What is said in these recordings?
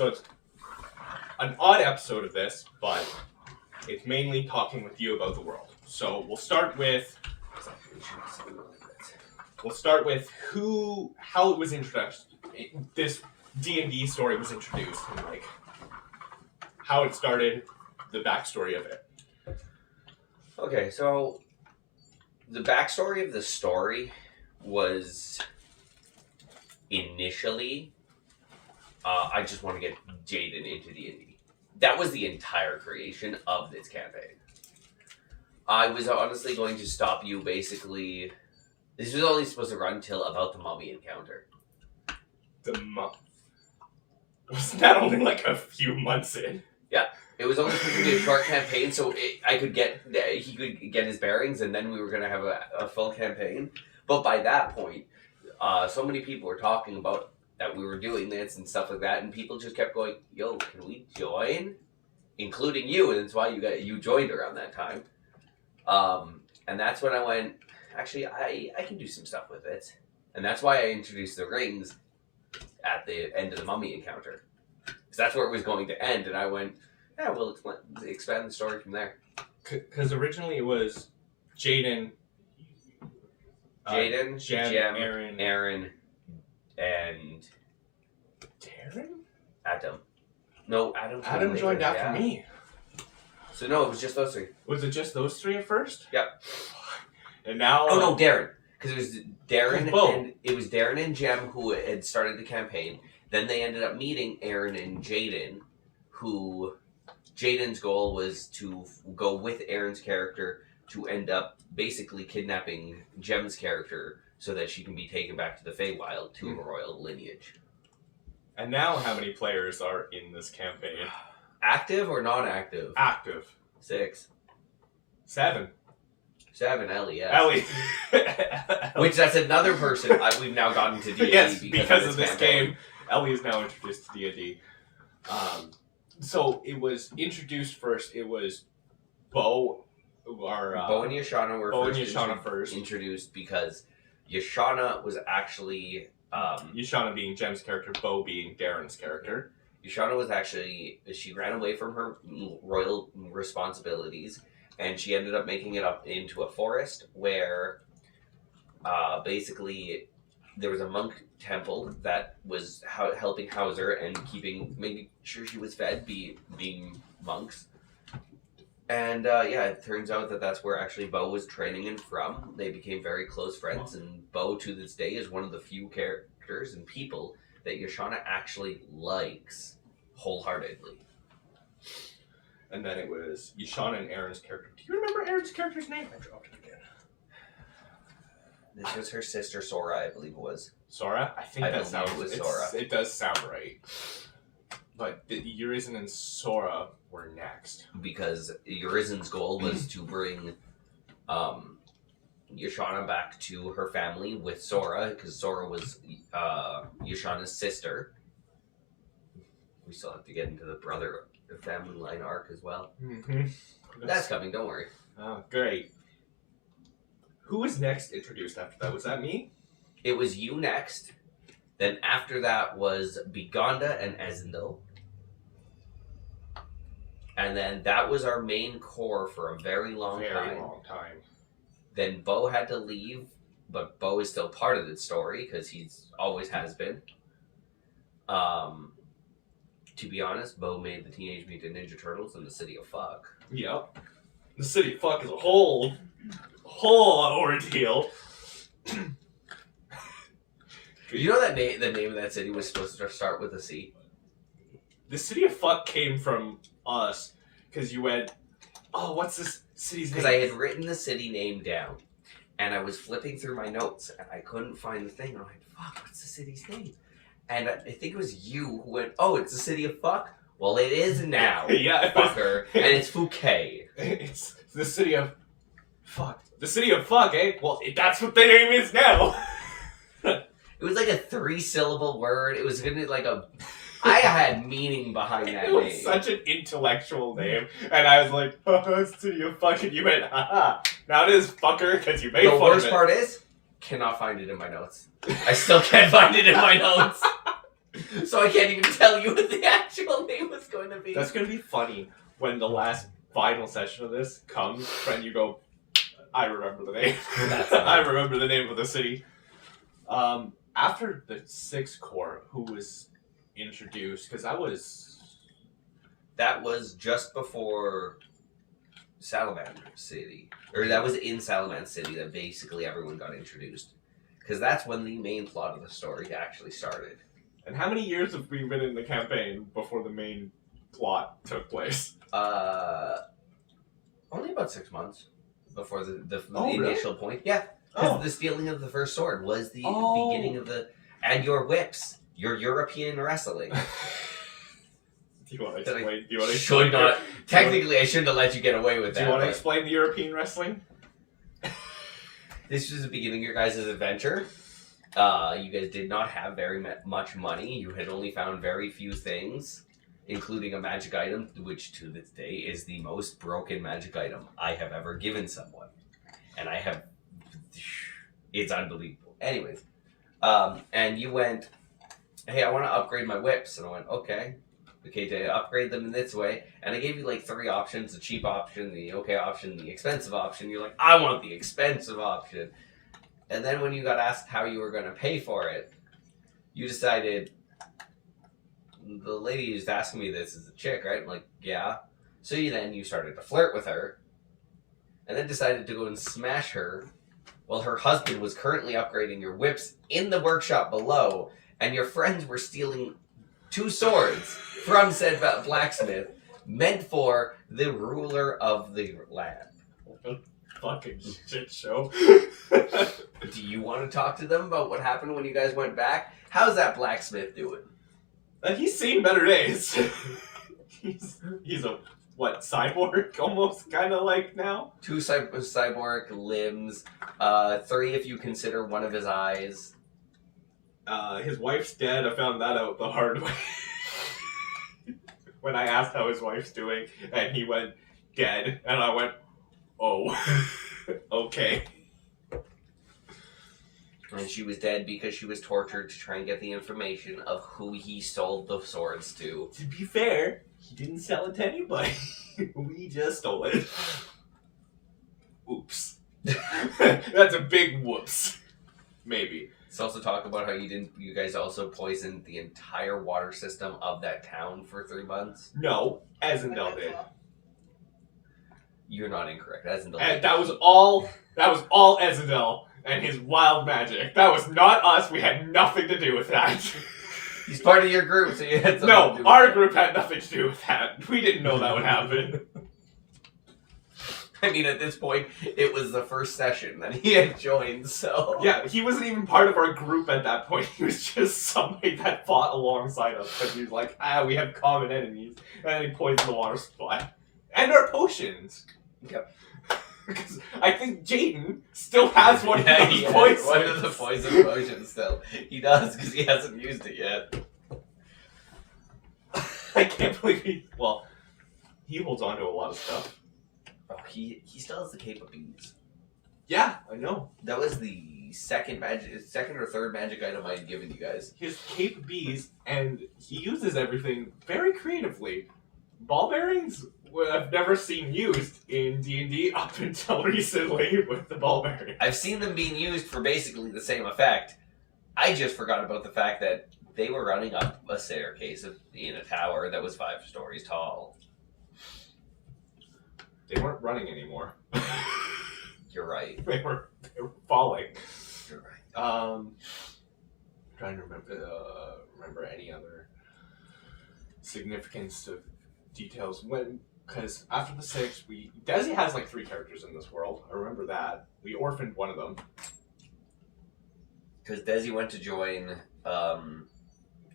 So it's an odd episode of this, but it's mainly talking with you about the world. So we'll start with how it was introduced. This D&D story was introduced, and like how it started, the backstory of it. Okay, so the backstory of the story was initially, I just want to get Jaden into D&D. That was the entire creation of this campaign. I was honestly going to stop you basically. This was only supposed to run till about the mummy encounter. Wasn't that only like a few months in? Yeah. It was only supposed to be a short campaign, so he could get his bearings, and then we were going to have a full campaign. But by that point, so many people were talking about that we were doing this and stuff like that, and people just kept going, "Yo, can we join?" Including you, and that's why you joined around that time. And that's when I went, actually, I can do some stuff with it, and that's why I introduced the rings at the end of the mummy encounter, because that's where it was going to end, and I went, yeah, we'll expand the story from there. Because originally it was Jaden, Jem, Aaron, and Darren? Adam. No, Adam. Adam joined after me. So no, it was just those three. Was it just those three at first? Yep. And now. Oh no, Darren. Because it was Darren Bo. and it was Darren and Jem who had started the campaign. Then they ended up meeting Aaron and Jaden, who Jaden's goal was to go with Aaron's character to end up basically kidnapping Jem's character so that she can be taken back to the Feywild to a royal lineage. And now how many players are in this campaign? Active or non-active? Active. 6. 7. 7, Ellie, yes. Ellie. Which, that's another person we've now gotten to D&D yes, because of this campaign. game. Ellie is now introduced to D&D. So it was introduced first. It was Bo, Bo and Yashana were first introduced because Yashana was actually Yashana being Jem's character, Bo being Darren's character. Yashana was actually, she ran away from her royal responsibilities, and she ended up making it up into a forest where basically there was a monk temple that was helping house her and making sure she was fed, being monks. And it turns out that that's where actually Bo was training him from. They became very close friends, and Bo to this day is one of the few characters and people that Yashana actually likes wholeheartedly. And then it was Yashana and Aaron's character. Do you remember Aaron's character's name? I dropped it again. This was her sister Sora, I believe it was. Sora? I think that sounds... It was Sora. It does sound right. But Urizen and Sora were next. Because Urizen's goal was to bring Yashana back to her family with Sora, because Sora was Yashana's sister. We still have to get into the brother family line arc as well. Mm-hmm. That's coming, don't worry. Oh, great. Who was next introduced after that? Was that me? It was you next. Then after that was Bigonda and Ezendil. And then that was our main core for a very long time. Then Bo had to leave, but Bo is still part of the story because he's always has been. To be honest, Bo made the Teenage Mutant Ninja Turtles in the City of Fuck. Yep. The City of Fuck is a whole ordeal. You know that the name of that city was supposed to start with a C? The City of Fuck came from us because you went, oh, what's this city's name? Because I had written the city name down, and I was flipping through my notes, and I couldn't find the thing. I'm like, fuck, what's the city's name? And I think it was you who went, oh, it's the City of Fuck? Well, it is now, yeah, fucker, and it's Fouquet. It's the City of Fuck. The City of Fuck, eh? Well, that's what the name is now. It was like a 3-syllable word. It was gonna like a... I had meaning behind that name. It was such an intellectual name. And I was like, oh, City of Fuck. And you went, haha. Now it is fucker because you made fun of it. The worst part is, cannot find it in my notes. I still can't find it in my notes. So I can't even tell you what the actual name was going to be. That's gonna be funny when the last final session of this comes when you go, I remember the name. I remember the name of the city. After the 6th Corps, who was introduced, because that was just before Salamander City, or that was in Salamander City that basically everyone got introduced, because that's when the main plot of the story actually started. And how many years have we been in the campaign before the main plot took place? Only about 6 months before the Oh, initial really? point. Yeah, because the stealing of the first sword was the beginning of and your whips, your European wrestling. Do you want to explain? Technically, I shouldn't have let you get away with that. Do you want to explain the European wrestling? This was the beginning of your guys' adventure. You guys did not have very much money. You had only found very few things, including a magic item, which to this day is the most broken magic item I have ever given someone. And it's unbelievable. Anyways, and you went, hey, I want to upgrade my whips. And I went, okay, to upgrade them in this way. And I gave you like 3 options, the cheap option, the okay option, the expensive option. You're like, I want the expensive option. And then when you got asked how you were going to pay for it, you decided, the lady who's asking me this is a chick, right? I'm like, yeah. So you started to flirt with her, and then decided to go and smash her while her husband was currently upgrading your whips in the workshop below, and your friends were stealing 2 swords from said blacksmith meant for the ruler of the land. Fucking shit show. Do you want to talk to them about what happened when you guys went back? How's that blacksmith doing? He's seen better days. he's a cyborg almost, kind of like now. 2 cyborg limbs, 3 if you consider one of his eyes. His wife's dead. I found that out the hard way. When I asked how his wife's doing, and he went dead, and I went, oh, okay. And she was dead because she was tortured to try and get the information of who he sold the swords to. To be fair, he didn't sell it to anybody. We just stole it. Oops. That's a big whoops. Maybe. Let's also talk about how you guys also poisoned the entire water system of that town for 3 months. No, Esendel did. You're not incorrect. Esendel. And that was all Esendel and his wild magic. That was not us. We had nothing to do with that. He's part of your group, so you had something No, to do with our that. group had nothing to do with that. We didn't know that would happen. I mean, at this point, it was the first session that he had joined, so... Yeah, he wasn't even part of our group at that point. He was just somebody that fought alongside us. Because he was like, we have common enemies. And then he poisoned the water supply. And our potions. Yep. Because I think Jaden still has one of those poisons. One of the poison potions still. He does, because he hasn't used it yet. I can't believe he holds on to a lot of stuff. Oh, he still has the Cape of Bees. Yeah, I know. That was the second or third magic item I had given you guys. His Cape Bees, and he uses everything very creatively. Ball bearings, I've never seen used in D&D up until recently with the ball bearing. I've seen them being used for basically the same effect. I just forgot about the fact that they were running up a staircase in a tower that was 5 stories tall. They weren't running anymore. You're right. They were falling. You're right. Trying to remember any other significance of details because after the 6, Desi has like 3 characters in this world. I remember that. We orphaned one of them. Because Desi went to join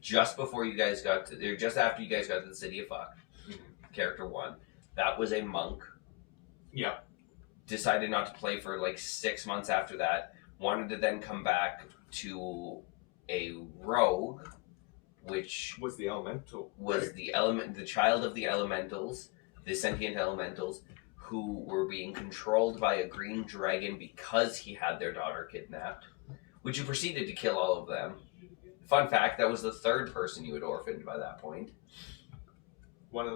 just after you guys got to the City of Fuck. Mm-hmm. Character 1. That was a monk. Yeah. Decided not to play for like 6 months after that. Wanted to then come back to a rogue, which was the elemental. Was right? the child of the elementals, the sentient elementals, who were being controlled by a green dragon because he had their daughter kidnapped, which you proceeded to kill all of them Fun fact: that was the third person you had orphaned by that point. One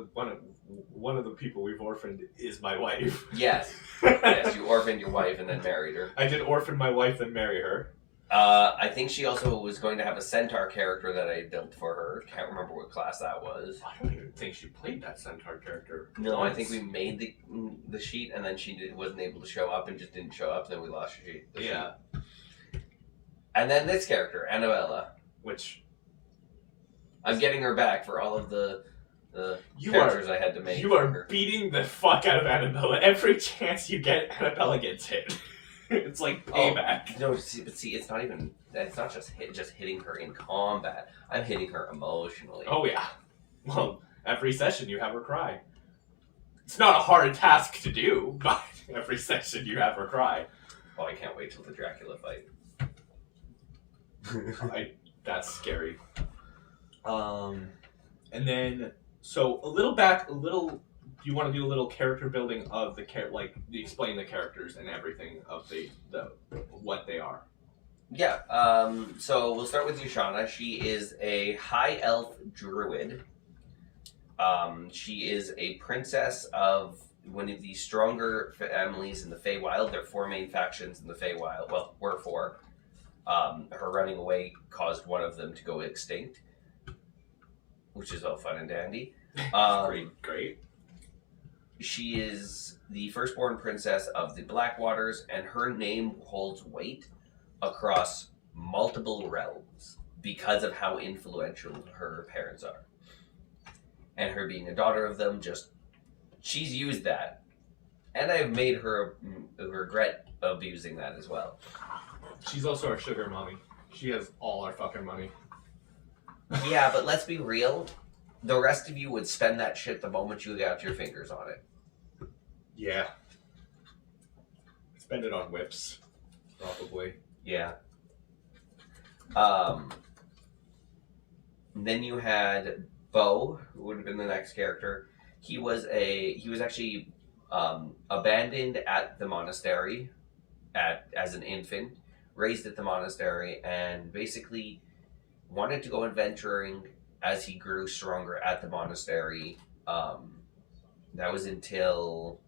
of the people we've orphaned is my wife. Yes, yes, you orphaned your wife and then married her. I did orphan my wife and marry her. I think she also was going to have a centaur character that I built for her. Can't remember what class that was. I don't even think she played that centaur character. No, I think we made the sheet and then wasn't able to show up and just didn't show up. Then we lost the sheet. Yeah. And then this character, Annabella, which I'm getting her back for all of the characters I had to make. You are beating the fuck out of Annabella. Every chance you get, Annabella gets hit. It's like payback. No, but see, it's not even. It's not just hitting her in combat. I'm hitting her emotionally. Oh yeah. Well, every session you have her cry. It's not a hard task to do, but every session you have her cry. Oh, I can't wait till the Dracula fight. That's scary. And then so you want to do a little character building of the explain the characters and everything of the what they are. Yeah. So we'll start with Yushana. She is a high elf druid. She is a princess of one of the stronger families in the Feywild. There are 4 main factions in the Feywild. Well, were 4. Her running away caused one of them to go extinct, which is all fun and dandy. Great. She is the firstborn princess of the Blackwaters, and her name holds weight across multiple realms because of how influential her parents are. And her being a daughter of them, she's used that. And I've made her regret abusing that as well. She's also our sugar mommy. She has all our fucking money. Yeah, but let's be real. The rest of you would spend that shit the moment you got your fingers on it. Yeah. Spend it on whips, probably. Yeah. Then you had Bo, who would have been the next character. He was actually abandoned at the monastery as an infant, raised at the monastery, and basically wanted to go adventuring as he grew stronger at the monastery. That was until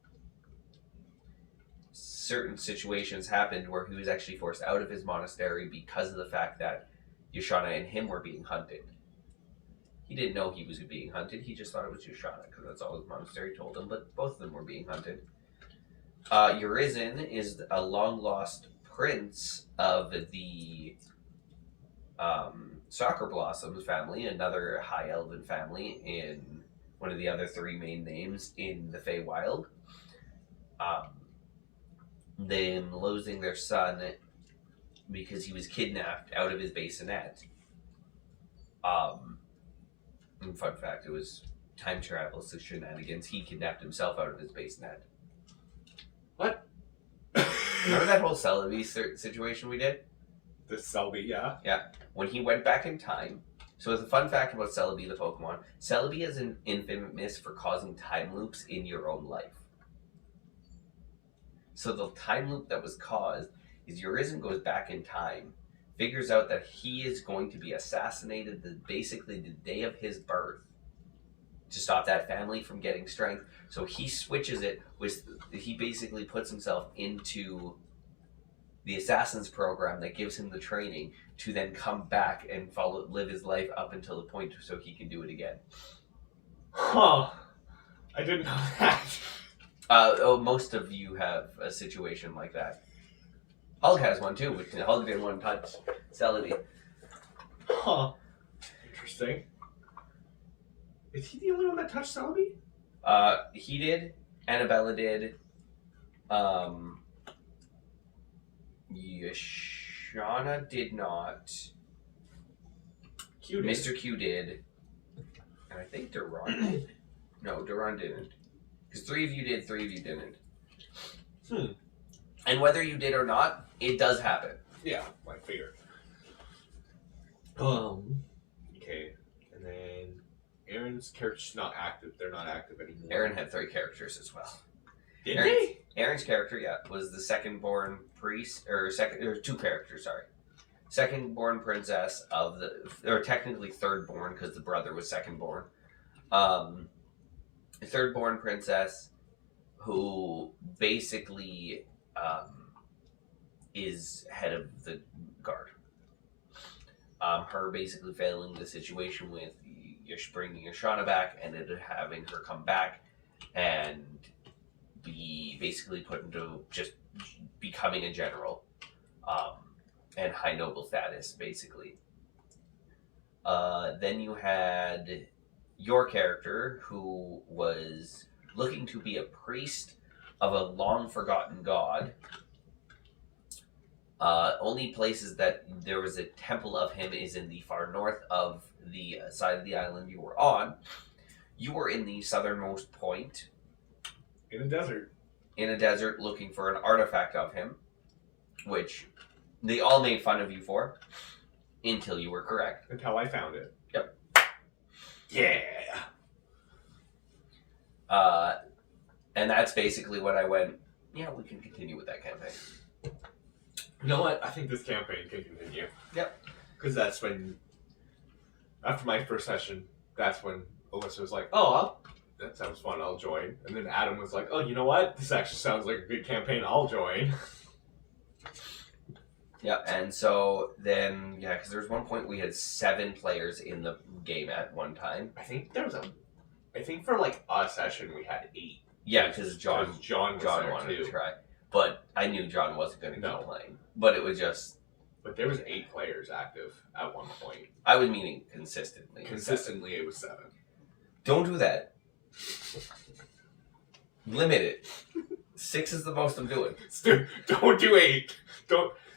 certain situations happened where he was actually forced out of his monastery because of the fact that Yushana and him were being hunted. He didn't know he was being hunted. He just thought it was Yushana because that's all his monastery told him, but both of them were being hunted. Urizen is a long-lost prince of the Soccer Blossoms family, another high elven family in one of the other 3 main names in the Feywild. Them losing their son because he was kidnapped out of his bassinet. Fun fact, it was time travel, so shenanigans. He kidnapped himself out of his bassinet. What? Remember that whole Celebi situation we did? The Celebi, yeah. Yeah. When he went back in time. So as a fun fact about Celebi the Pokemon, Celebi is an infamous for causing time loops in your own life. So the time loop that was caused is Urizen goes back in time, figures out that he is going to be assassinated basically the day of his birth to stop that family from getting strength. So he switches it he basically puts himself into the Assassin's program that gives him the training to then come back and live his life up until the point so he can do it again. Huh. I didn't know that. Most of you have a situation like that. Hulk has one too, but Hulk didn't want to touch Celebi. Huh. Interesting. Is he the only one that touched Celebi? He did. Annabella did. Yushana did not. Q did. Mr. Q did. And I think Duran did. No, Duran didn't. Because 3 of you did, 3 of you didn't. And whether you did or not, it does happen. Yeah, I figured. Okay, and then Aaron's character's not active. They're not active anymore. Aaron had 3 characters as well. Did Aaron's character, was the second-born priest, or 2 characters, sorry. second born princess of the, or technically third born because the brother was second born. Third born princess who basically is head of the guard. Her basically failing the situation with bringing Yashana back ended up having her come back and be basically put into just becoming a general and high noble status, basically. Then you had your character who was looking to be a priest of a long forgotten god. Only places that there was a temple of him is in the far north of the side of the island you were on. You were in the southernmost point. In a desert. In a desert looking for an artifact of him, which they all made fun of you for, until you were correct. Until I found it. Yep. Yeah! And that's basically when I went, yeah, we can continue with that campaign. You know what? I think this campaign can continue. Yep. Because that's when, after my first session, that's when Alyssa was like, oh, that sounds fun, I'll join. And then Adam was like, oh, you know what? This actually sounds like a good campaign, I'll join. Yeah, and so then, yeah, because there was one point we had 7 players in the game at one time. I think for like a session we had 8. Yeah, because John wanted to try. But I knew John wasn't going to keep playing. But it was just... But there was 8 players active at one point. I was meaning consistently. Consistently, it was 7. Don't do that. Limit it. 6 is the most I'm doing. Don't do 8.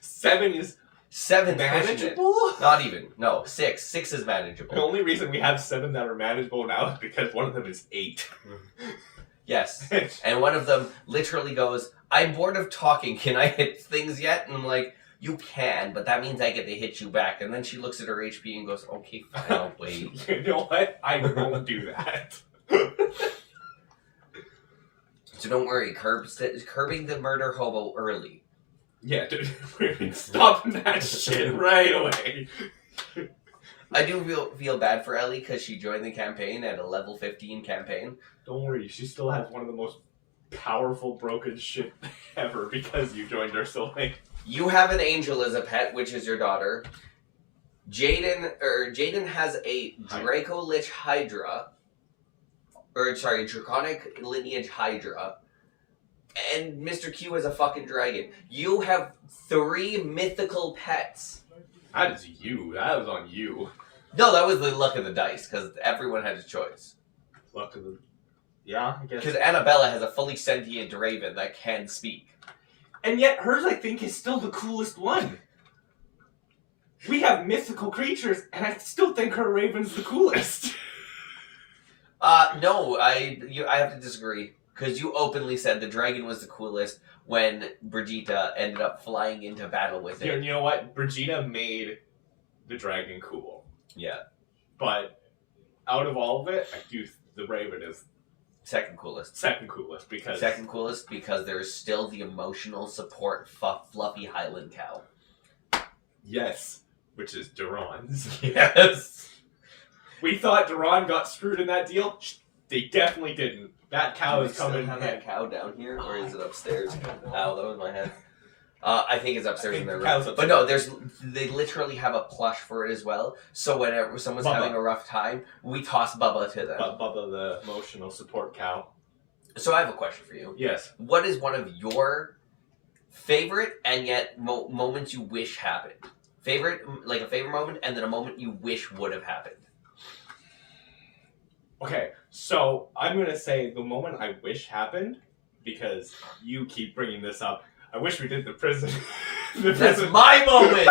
7 is 7 manageable? Not even. No, 6. 6 is manageable. The only reason we have 7 that are manageable now is because one of them is 8. Yes. And one of them literally goes, I'm bored of talking. Can I hit things yet? And I'm like, you can, but that means I get to hit you back. And then she looks at her HP and goes, okay, fine, I'll wait. You know what? I won't do that. So don't worry, curbing the murder hobo early. Yeah, dude, we're stopping that shit right away. I do feel bad for Ellie because she joined the campaign at a level 15 campaign. Don't worry, she still has one of the most powerful broken shit ever because you joined her so late. You have an angel as a pet, which is your daughter. Jaden has a Draco Lich Hydra. Draconic Lineage Hydra. And Mr. Q has a fucking dragon. You have 3 mythical pets. That is you. That was on you. No, that was the luck of the dice, because everyone had a choice. Luck of the... Yeah, I guess. Because Annabella has a fully sentient raven that can speak. And yet hers, I think, is still the coolest one. We have mythical creatures, and I still think her raven's the coolest. No, I have to disagree. Because you openly said the dragon was the coolest when Brigitte ended up flying into battle with it. You know what? Brigitte made the dragon cool. Yeah. But out of all of it, the raven is second coolest. Second coolest because there's still the emotional support fluffy Highland cow. Yes, which is Duran's. Yes. We thought Duran got screwed in that deal. They definitely didn't. That cow is coming. Have that cow down here, or is it upstairs? Ow, that was my head. I think it's upstairs in their room. But no, they literally have a plush for it as well. So whenever someone's having a rough time, we toss Bubba to them. Bubba, the emotional support cow. So I have a question for you. Yes. What is one of your favorite and yet moments you wish happened? Like a favorite moment, and then a moment you wish would have happened. Okay, so I'm going to say the moment I wish happened, because you keep bringing this up. I wish we did the prison. That's my moment!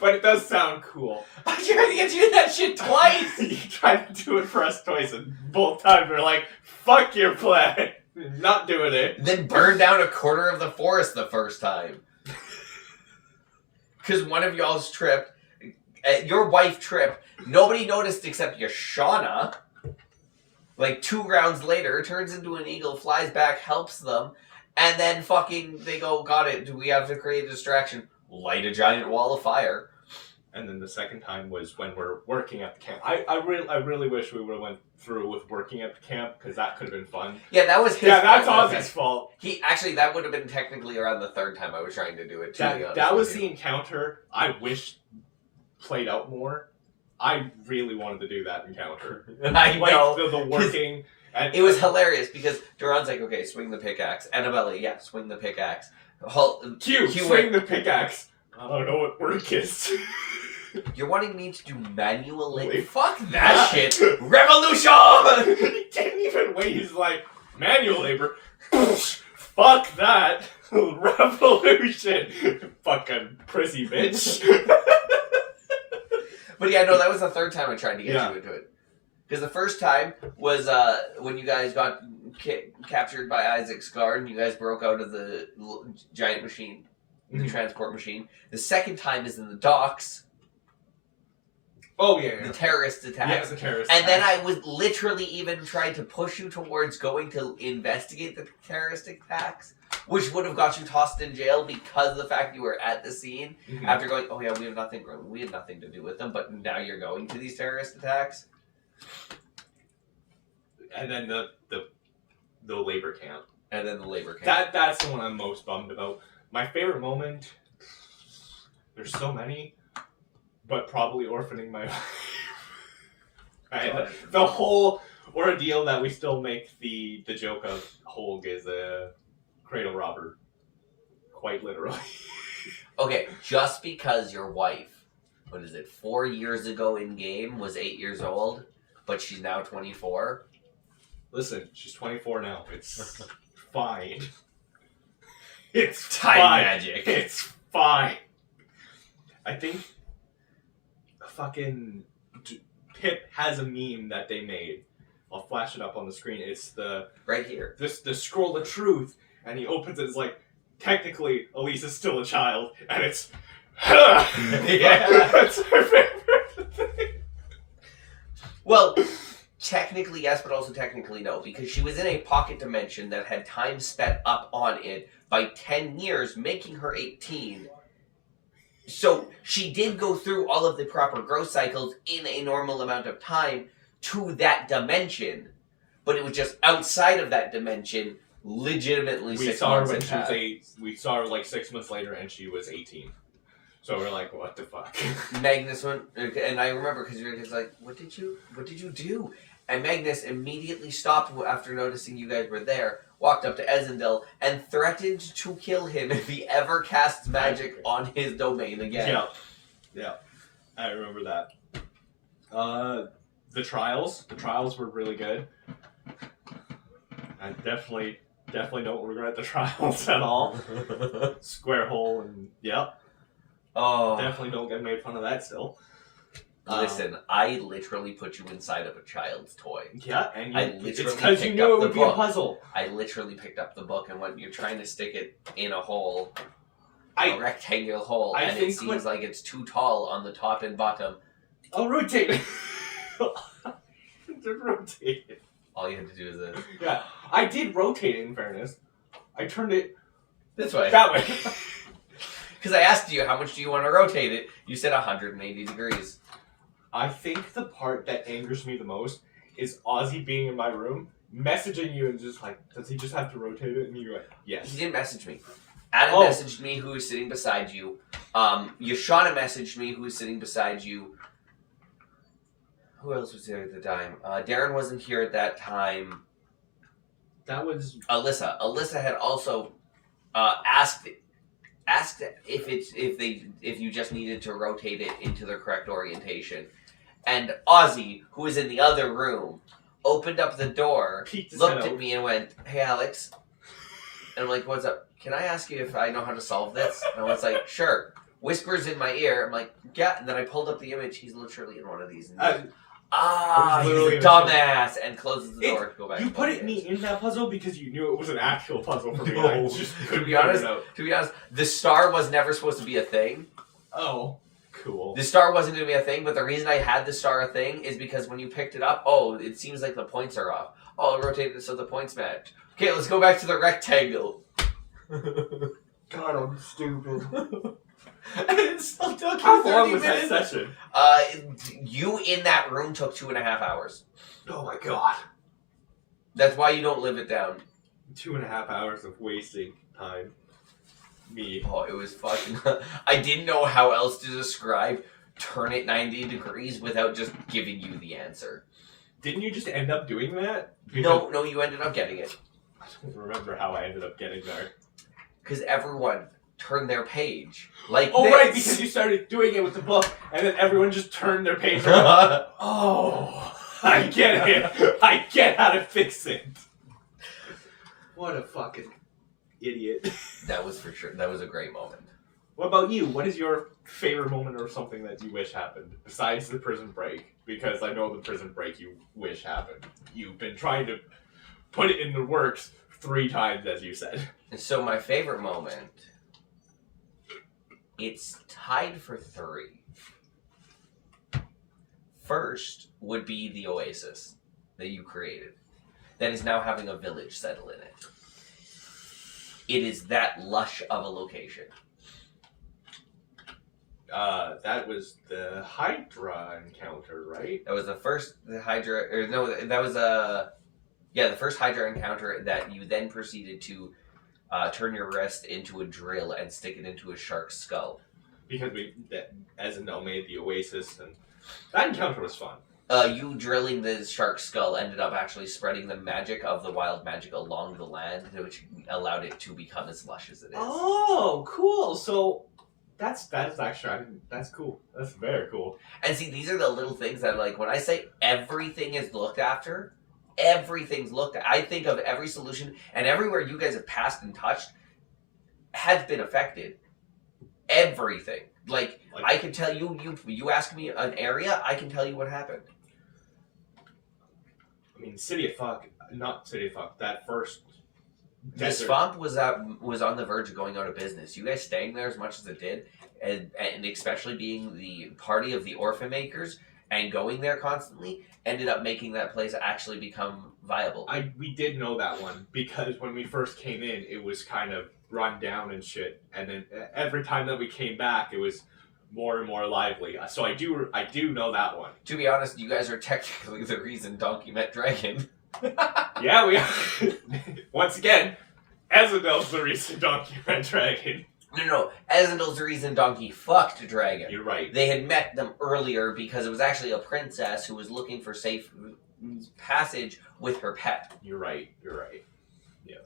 But it does sound cool. I tried to get you that shit twice! You tried to do it for us twice, and both times we're like, fuck your plan. Not doing it. Then burn down a quarter of the forest the first time. Because one of y'all's tripped. Your wife tripped. Nobody noticed except Yashana. Like 2 rounds later, turns into an eagle, flies back, helps them, and then fucking they go, got it. Do we have to create a distraction? light a giant wall of fire. And then the second time was when we're working at the camp. I really wish we would have went through with working at the camp, because that could have been fun. Yeah, that was his Yeah, that's fault. Ozzy's fault. That would have been technically around the third time I was trying to do it. That was the encounter I wish played out more. I really wanted to do that encounter. I know. The working. And it was hilarious because Duran's like, okay, swing the pickaxe. Annabelle, yeah, swing the pickaxe. Q swing the pickaxe. I don't know what work is. You're wanting me to do manual labor? Fuck that shit! Revolution! He didn't even wait. He's like, manual labor. Fuck that. Revolution. Fucking prissy bitch. But yeah, no, that was the third time I tried to get you into it. Because the first time was when you guys got captured by Isaac's guard and you guys broke out of the giant machine, the transport machine. The second time is in the docks. Oh, yeah. The terrorist attack. Yeah, the terrorist And attack. then I was literally even trying to push you towards going to investigate the terrorist attacks, which would have got you tossed in jail because of the fact you were at the scene after going, oh yeah, we had nothing to do with them, but now you're going to these terrorist attacks. And then the labor camp. And then the labor camp. That's the one I'm most bummed about. My favorite moment, there's so many, but probably orphaning my wife. The whole ordeal that we still make the joke of Holg is a cradle robber. Quite literally. Okay, just because your wife, 4 years ago in game, was 8 years old, but she's now 24. Listen, she's 24 now. It's fine. It's time fine. magic. It's fine. I think fucking Pip has a meme that they made. I'll flash it up on the screen. It's right here. The scroll of truth, and he opens it. It's like, technically, Elise is still a child, and it's. Yeah. That's my favorite thing. Well, technically yes, but also technically no, because she was in a pocket dimension that had time sped up on it by 10 years, making her 18. So she did go through all of the proper growth cycles in a normal amount of time to that dimension, but it was just outside of that dimension, legitimately We 6 saw her months when had she was passed. 8. We saw her like 6 months later, and she was 18. So we're like, what the fuck? Magnus went, and I remember because you're just like, what did you do? And Magnus immediately stopped after noticing you guys were there, walked up to Ezendil, and threatened to kill him if he ever casts magic on his domain again. Yeah. I remember that. The trials were really good. I definitely don't regret the trials at all. Square hole and Oh, definitely don't get made fun of that still. listen, I literally put you inside of a child's toy. Yeah, and it's because you knew it would be a puzzle. I literally picked up the book, and when you're trying to stick it in a hole, a rectangular hole, and it seems like it's too tall on the top and bottom. I'll rotate it. Rotate it. All you had to do is this. Yeah, I did rotate it, in fairness. I turned it This way. that way. Because I asked you, how much do you want to rotate it? You said 180 degrees. I think the part that angers me the most is Ozzy being in my room, messaging you and just like, does he just have to rotate it? And you're like, yes. He didn't message me. Adam messaged me, who was sitting beside you. Yashana messaged me, who was sitting beside you. Who else was there at the time? Darren wasn't here at that time. That was Alyssa. Alyssa had also asked if you just needed to rotate it into the correct orientation. And Ozzy, who was in the other room, opened up the door, looked at me and went, "Hey Alex." And I'm like, "What's up? Can I ask you if I know how to solve this?" And I was like, "Sure." Whispers in my ear. I'm like, "Yeah." And then I pulled up the image. He's literally in one of these. He's a dumbass, and closes the door to go back. You put me in that puzzle because you knew it was an actual puzzle for me. No. I just To be honest, the star was never supposed to be a thing. Oh, cool. The star wasn't going to be a thing, but the reason I had the star a thing is because when you picked it up, it seems like the points are off. I'll rotate it so the points match. Okay, let's go back to the rectangle. God, I'm stupid. And it still took How you 30 long was minutes. that session? You in that room took 2.5 hours. Oh my god. That's why you don't live it down. 2.5 hours of wasting time. Me. Oh, it was fucking... I didn't know how else to describe turn it 90 degrees without just giving you the answer. Didn't you just end up doing that? No, you ended up getting it. I don't remember how I ended up getting there. Because everyone turned their page. Like Oh, this. right, because you started doing it with the book, and then everyone just turned their page around. Oh, I get it. I get how to fix it. What a fucking idiot. That was for sure. That was a great moment. What about you? What is your favorite moment or something that you wish happened besides the prison break? Because I know the prison break you wish happened. You've been trying to put it in the works 3 times, as you said. And so my favorite moment, it's tied for 3. First would be the oasis that you created that is now having a village settle in it. It is that lush of a location. That was the Hydra encounter, right? That was the first Hydra, or no, that was the first Hydra encounter that you then proceeded to turn your wrist into a drill and stick it into a shark's skull. Because as in made the oasis, and that encounter was fun. You drilling the shark's skull ended up actually spreading the magic of the wild magic along the land, which allowed it to become as lush as it is. Oh, cool. So that's actually, that's cool. That's very cool. And see, these are the little things that, like, when I say everything is looked after, everything's looked at. I think of every solution, and everywhere you guys have passed and touched has been affected. Everything. Like I can tell you ask me an area, I can tell you what happened. I mean, not City of Fuck, that first The swamp was on the verge of going out of business. You guys staying there as much as it did, and especially being the party of the orphan makers and going there constantly, ended up making that place actually become viable. We did know that one, because when we first came in, it was kind of run down and shit, and then every time that we came back, it was more and more lively. So I do know that one. To be honest, you guys are technically the reason Donkey met Dragon. Yeah, we are. Once again, Ezendel's the reason Donkey met Dragon. No. Ezendel's the reason Donkey fucked Dragon. You're right. They had met them earlier because it was actually a princess who was looking for safe passage with her pet. You're right. Yeah.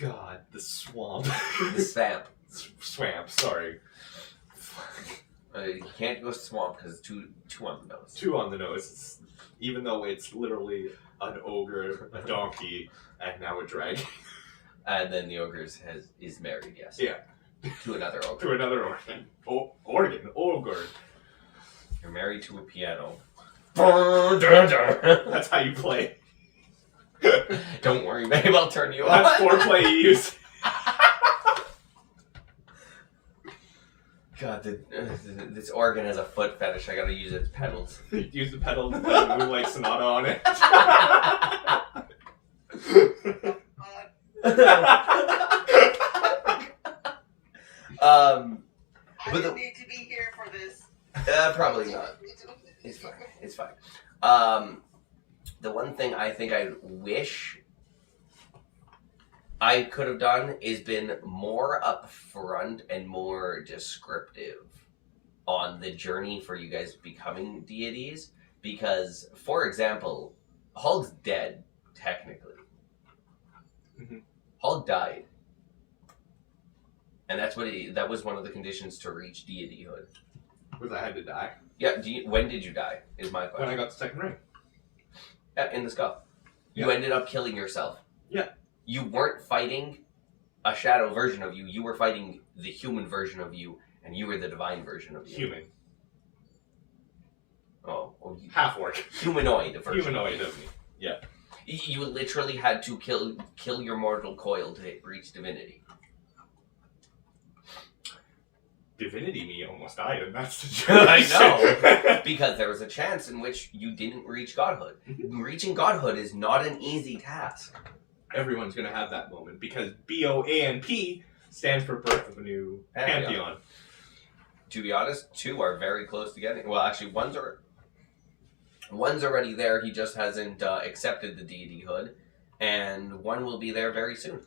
God, the swamp. The swamp. Swamp, sorry. You can't go swamp because it's too on the nose. 2 on the nose. Even though it's literally an ogre, a donkey, and now a dragon. And then the ogre is married, yes. Yeah. To another ogre. To another organ. Ogre. You're married to a piano. That's how you play. Don't worry, babe, I'll turn you on. That's foreplay you use. God, this organ has a foot fetish. I gotta use its pedals. Use the pedal and put Moonlight Sonata on it. I don't need to be here for this. Probably not. It's fine. The one thing I think I wish I could have done is been more upfront and more descriptive on the journey for you guys becoming deities. Because, for example, Hulk's dead, technically. Mm-hmm. Hulk died. And that was one of the conditions to reach deityhood. Was I had to die? Yeah, when did you die, is my question. When I got the 2nd ring. Yeah, in the skull. Yeah. You ended up killing yourself. Yeah. You weren't fighting a shadow version of you. You were fighting the human version of you, and you were the divine version of you. Human. Oh. Half-orc. Humanoid version. Humanoid of me. Yeah. You literally had to kill your mortal coil to reach divinity. Divinity me almost died, and that's the I joke. know. Because there was a chance in which you didn't reach godhood. Reaching godhood is not an easy task. Everyone's gonna have that moment, because BONAP stands for birth of a new pantheon. To be honest, 2 are very close to getting. Well, actually, one's already there. He just hasn't accepted the deityhood, and 1 will be there very soon.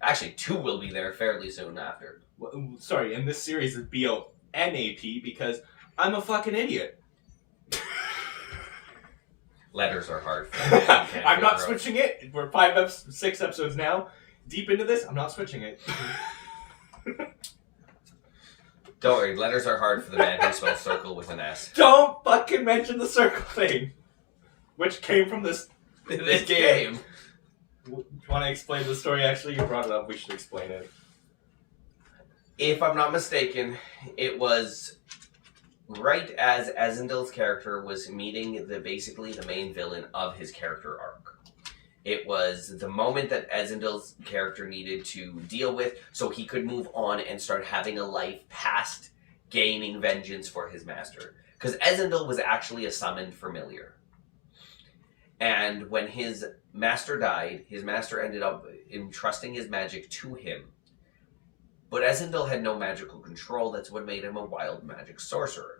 Actually, 2 will be there fairly soon after. Well, sorry, in this series it's BONAP because I'm a fucking idiot. Letters are hard. I'm not switching it. We're 6 episodes now. Deep into this, I'm not switching it. Don't worry, letters are hard for the man who spells circle with an S. Don't fucking mention the circle thing, which came from this game. You want to explain the story? Actually, you brought it up. We should explain it. If I'm not mistaken, it was right as Ezendil's character was meeting basically the main villain of his character arc. It was the moment that Ezendil's character needed to deal with so he could move on and start having a life past gaining vengeance for his master. Because Ezendil was actually a summoned familiar. And when his master died, his master ended up entrusting his magic to him. But Ezendil had no magical control. That's what made him a wild magic sorcerer.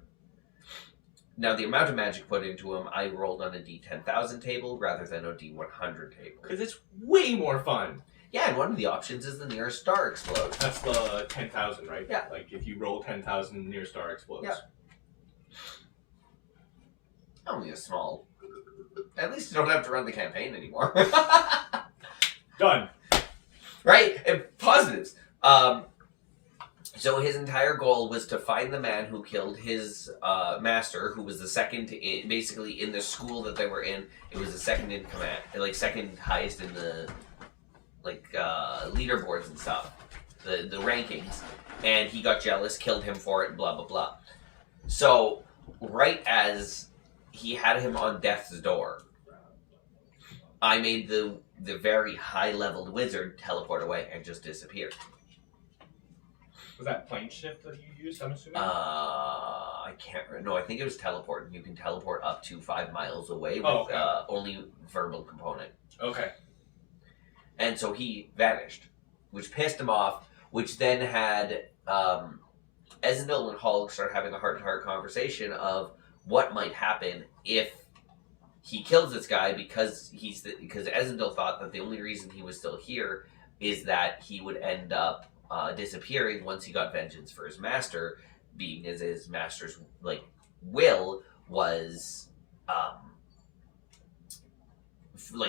Now, the amount of magic put into him, I rolled on a D10,000 table rather than a D100 table. Because it's way more fun. Yeah, and one of the options is the nearest star explodes. That's the 10,000, right? Yeah. Like, if you roll 10,000, the nearest star explodes. Yeah. Only a small. At least you don't have to run the campaign anymore. Done. Right? And positives. So his entire goal was to find the man who killed his master, who was the second, basically in the school that they were in. It was the second in command, like second highest in the leaderboards and stuff, the rankings. And he got jealous, killed him for it, blah blah blah. So right as he had him on death's door, I made the very high-leveled wizard teleport away and just disappear. Was that plane shift that you used, I'm assuming? I can't remember. No, I think it was teleport. You can teleport up to 5 miles away with only verbal component. Okay. And so he vanished, which pissed him off, which then had Ezendil and Hulk start having a heart-to-heart conversation of what might happen if he kills this guy because Ezendil thought that the only reason he was still here is that he would end up disappearing once he got vengeance for his master, being as his master's will was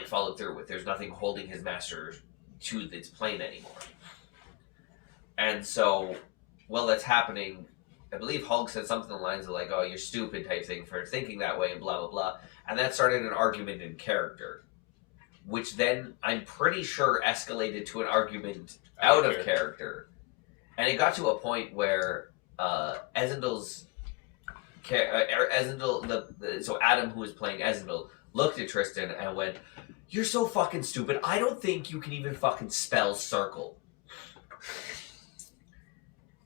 followed through with. There's nothing holding his master to this plane anymore. And so while that's happening, I believe Hulk said something along the lines of "Oh, you're stupid" type thing for thinking that way and blah blah blah, and that started an argument in character, which then I'm pretty sure escalated to an argument out of character, and it got to a point where Ezendil's so Adam, who was playing Ezendil, looked at Tristan and went, "You're so fucking stupid. I don't think you can even fucking spell circle."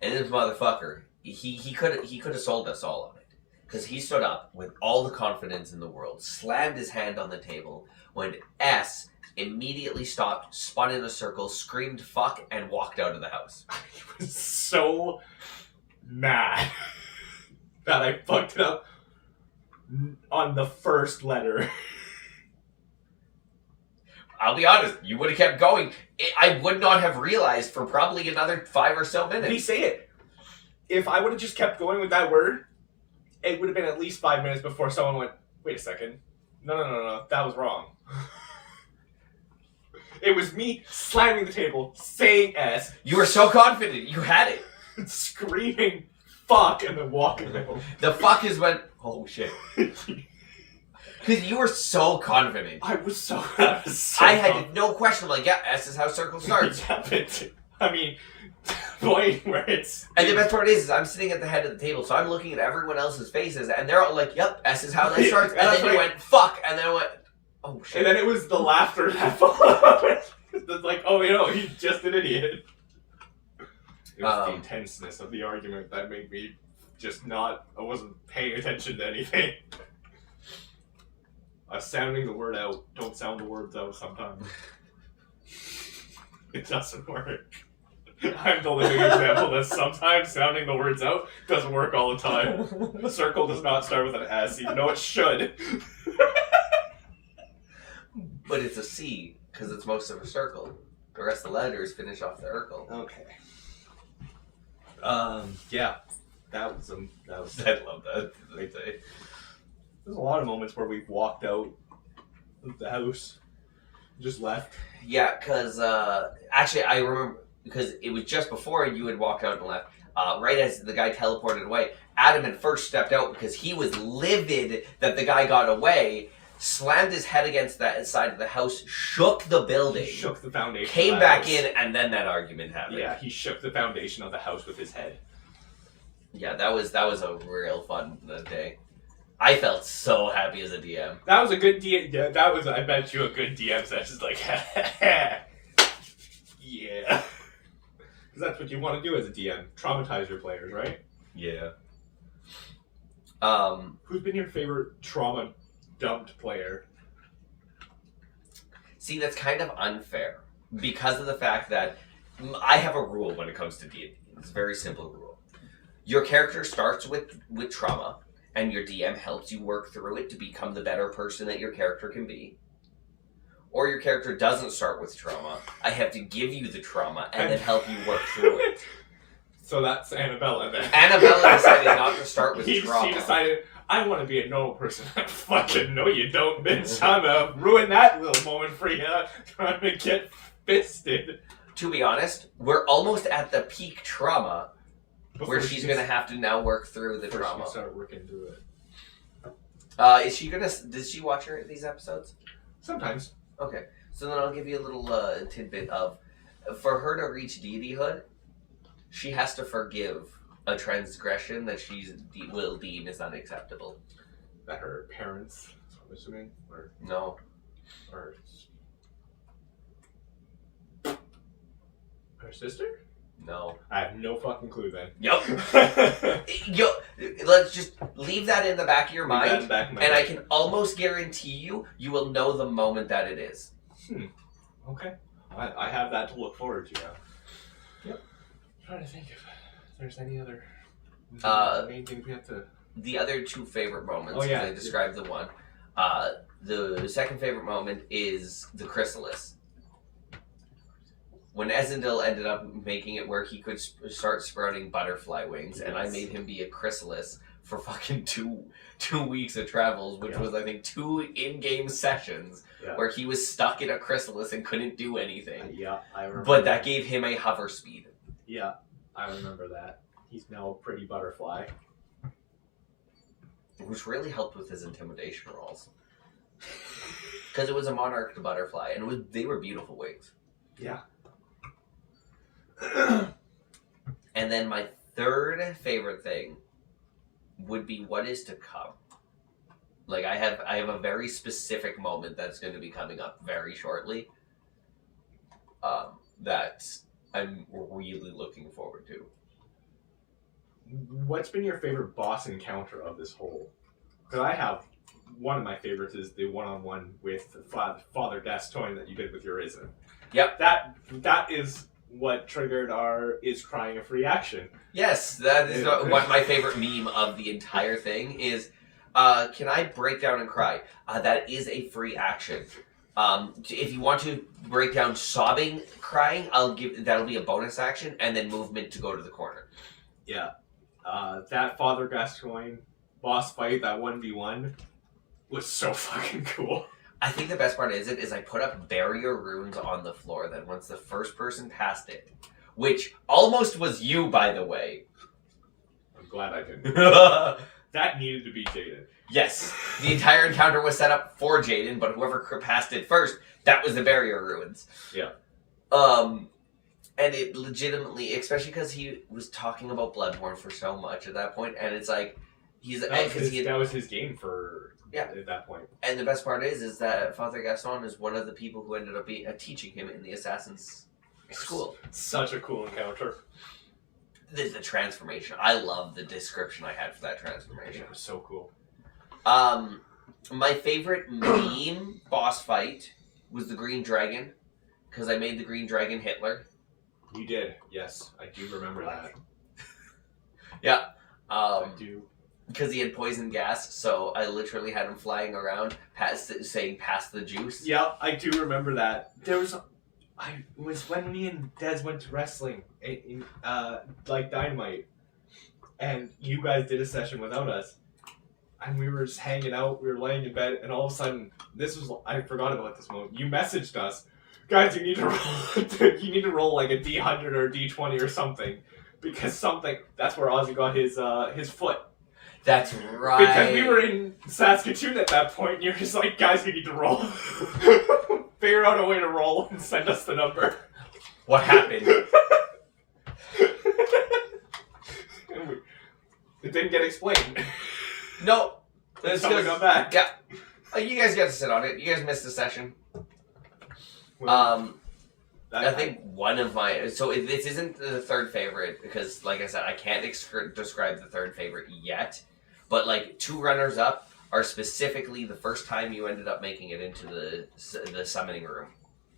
And this motherfucker, he could have sold us all on it, because he stood up with all the confidence in the world, slammed his hand on the table, went S, immediately stopped, spun in a circle, screamed "fuck," and walked out of the house. I was so mad that I fucked it up on the first letter. I'll be honest, you would have kept going. I would not have realized for probably another 5 or so minutes. We say it. If I would have just kept going with that word, it would have been at least 5 minutes before someone went, "Wait a second. No, that was wrong." It was me slamming the table, saying S. You were so confident. You had it. Screaming "fuck" and then walking out. The fuck is when... Oh, shit. Because you were so confident. I was so I had no question. I'm yeah, S is how circle starts. I mean, point where it's... And the best part is I'm sitting at the head of the table, so I'm looking at everyone else's faces, and they're all yep, S is how that starts. And then you went, "fuck," and then I went, "Oh, shit." And then it was the laughter that followed. It's oh, he's just an idiot. It was the intenseness of the argument that made me I wasn't paying attention to anything. Sounding the word out, don't sound the words out sometimes. It doesn't work. I'm the living example that sometimes sounding the words out doesn't work all the time. Circle does not start with an S, even though it should. But it's a C, because it's most of a circle. The rest of the letters finish off the Urkel. Okay. Yeah. That was I love that. There's a lot of moments where we've walked out of the house, just left. Yeah, because actually I remember, because it was just before you had walked out and left, right as the guy teleported away, Adam had first stepped out because he was livid that the guy got away, slammed his head against that side of the house, shook the building, He shook the foundation. came of the back house. in, and then that argument happened. Yeah, he shook the foundation of the house with his head. Yeah, that was a real fun day. I felt so happy as a DM. That was a good DM. Yeah, that was, I bet you, a good DM session. Just like, yeah. Because that's what you want to do as a DM. Traumatize your players, right? Yeah. Who's been your favorite trauma dumped player? See, that's kind of unfair because of the fact that I have a rule when it comes to D&D. It's a very simple rule. Your character starts with trauma, and your DM helps you work through it to become the better person that your character can be. Or your character doesn't start with trauma. I have to give you the trauma and then help you work through it. So that's Annabella then. Annabella decided not to start with trauma. She decided, I want to be a normal person. Fucking no you don't, bitch. I'm gonna ruin that little moment for you. Trying to get fisted. To be honest, we're almost at the peak trauma Before where she's going to have to now work through the trauma. She start working through it. Is she going to... Does she watch these episodes? Sometimes. Okay. So then I'll give you a little tidbit of... For her to reach deityhood, she has to forgive a transgression that she will deem is unacceptable. That her parents, I'm assuming? Or No. Or her sister? No. I have no fucking clue then. Yep. Yo, let's just leave that in the back of your mind, and I I can almost guarantee you will know the moment that it is. Okay. I have that to look forward to now. Yep. I'm trying to think if there's any other main things we have to... The other two favorite moments, Oh, yeah. I described the one. The second favorite moment is the chrysalis. When Ezendil ended up making it where he could start sprouting butterfly wings, and I made him be a chrysalis for fucking two weeks of travels, which was, I think, 2 in-game sessions, where he was stuck in a chrysalis and couldn't do anything. I remember. But that gave him a hover speed. Yeah, I remember that. He's now a pretty butterfly. Which really helped with his intimidation rolls. Because it was a monarch to butterfly, and they were beautiful wings. Yeah. And then my third favorite thing would be what is to come. Like I have a very specific moment that's going to be coming up very shortly. That I'm really looking forward to. What's been your favorite boss encounter of this whole? Because I have one of my favorites is the one-on-one with Father Gaston that you did with your Risen. Yep. That is what triggered our is crying a free action. Yes, that is what my favorite meme of the entire thing is. Can I break down and cry? That is a free action. If you want to break down sobbing, crying, that'll be a bonus action, and then movement to go to the corner. Yeah. That Father Gascoigne boss fight, that 1v1, was so fucking cool. I think the best part is I put up barrier runes on the floor that once the first person passed it, which almost was you, by the way. I'm glad I didn't. Yes. That needed to be Jaden. The entire encounter was set up for Jaden, but whoever passed it first, that was the barrier ruins. Yeah. And it legitimately, especially because he was talking about Bloodborne for so much at that point, and it's like, that was his game for... Yeah. At that point. And the best part is that Father Gaston is one of the people who ended up teaching him in the Assassin's School. Such a cool encounter. The transformation. I love the description I had for that transformation. It was so cool. My favorite meme boss fight was the Green Dragon, because I made the Green Dragon Hitler. You did. Yes, I do remember that. I do. Because he had poison gas, so I literally had him flying around saying pass the juice. Yeah, I do remember that. There was, it was when me and Des went to wrestling in like Dynamite, and you guys did a session without us, and we were just hanging out. We were laying in bed, and all of a sudden, I forgot about this moment. You messaged us, guys. You need to roll. You need to roll like a D100 or a D20 or something, because that's where Ozzy got his foot. That's right. Because we were in Saskatoon at that point, and you're just like, guys, you need to roll. Figure out a way to roll and send us the number. What happened? It didn't get explained. No. It's gonna come back. Yeah. You guys got to sit on it. You guys missed the session. I think one of my... So this isn't the third favorite, because, like I said, I can't describe the third favorite yet. But, like, two runners-up are specifically the first time you ended up making it into the summoning room.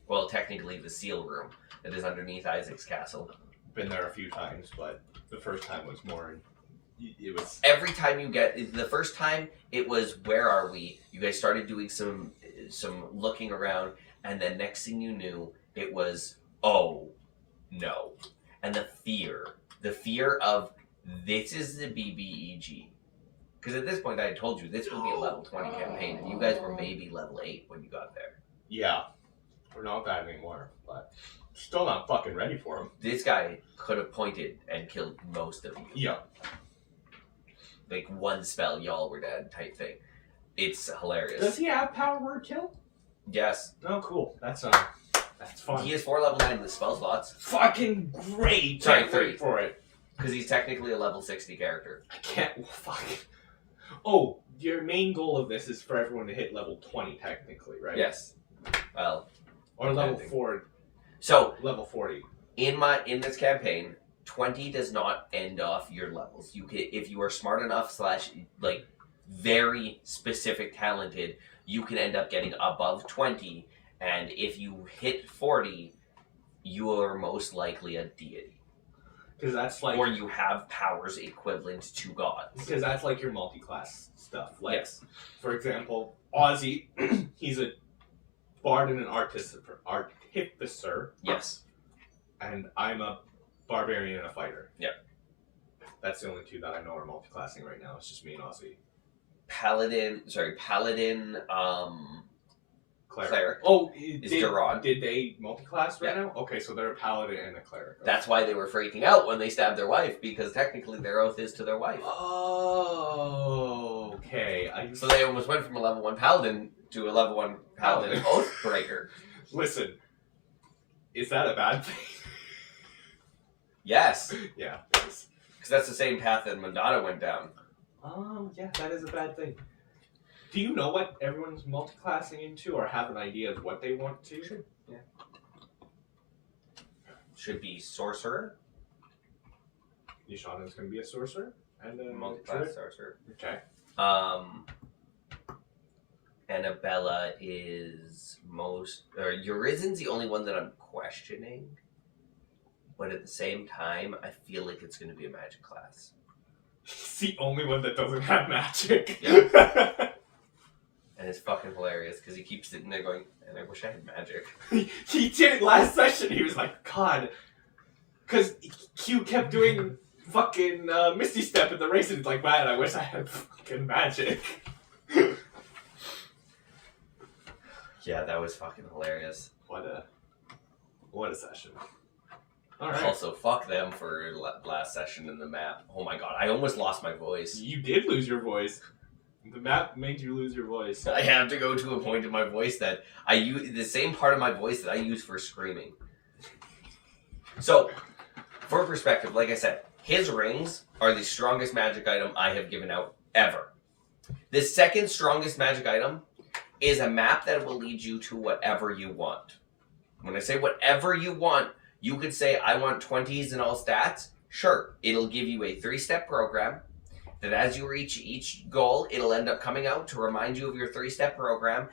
Well, technically the seal room that is underneath Isaac's castle. Been there a few times, but the first time was more... It was... Every time you get... The first time, it was, where are we? You guys started doing some looking around, and then next thing you knew, it was, oh, no. And the fear of, this is the BBEG. Because at this point, I had told you, this would be a level 20 campaign, and you guys were maybe level 8 when you got there. Yeah. We're not that anymore, but still not fucking ready for him. This guy could have pointed and killed most of you. Yeah. Like, one spell, y'all were dead type thing. It's hilarious. Does he have power word kill? Yes. Oh, cool. That's fun. He is 4 level 9 with spell slots. Fucking great. Sorry, Can't wait 3. for it. Because he's technically a level 60 character. I can't. Fuck. Oh, your main goal of this is for everyone to hit level 20, technically, right? Yes. Well. Or level 4. So level 40. In this campaign, 20 does not end off your levels. You can, if you are smart enough / like very specific talented, you can end up getting above 20, and if you hit 40, you are most likely a deity. Because that's like... Or you have powers equivalent to gods. Because that's like your multi-class stuff. Like, yes. For example, Ozzy, he's a bard and an artificer. Yes. And I'm a barbarian and a fighter. Yep. That's the only two that I know are multi-classing right now. It's just me and Ozzy. Paladin, Cleric. Oh, Duran. Did they multi-class right Yeah. now? Okay, so they're a paladin and a cleric. Okay. That's why they were freaking out when they stabbed their wife, because technically their oath is to their wife. Oh, okay. So they almost went from a level 1 paladin to a level 1 paladin oath breaker. Listen, is that a bad thing? Yes. Yeah, it is. Because that's the same path that Madonna went down. Oh, yeah, that is a bad thing. Do you know what everyone's multi-classing into, or have an idea of what they want to? Sure. Yeah. Should be sorcerer. Yashana's going to be a sorcerer and a Multi-class sorcerer. Okay. Annabella is Urizen's the only one that I'm questioning. But at the same time, I feel like it's going to be a magic class. He's the only one that doesn't have magic. Yeah. And it's fucking hilarious because he keeps sitting there going, and I wish I had magic. He did it last session. He was like, God. Because Q kept doing fucking Misty Step in the race, and it's like, man, I wish I had fucking magic. Yeah, that was fucking hilarious. What a session. Alright. Also, fuck them for last session in the map. Oh my god, I almost lost my voice. You did lose your voice. The map made you lose your voice. I have to go to a point in my voice that I use the same part of my voice that I use for screaming. So, for perspective, like I said, his rings are the strongest magic item I have given out ever. The second strongest magic item is a map that will lead you to whatever you want. When I say whatever you want, you could say, I want 20s in all stats. Sure, it'll give you a 3-step program that as you reach each goal, it'll end up coming out to remind you of your 3-step program.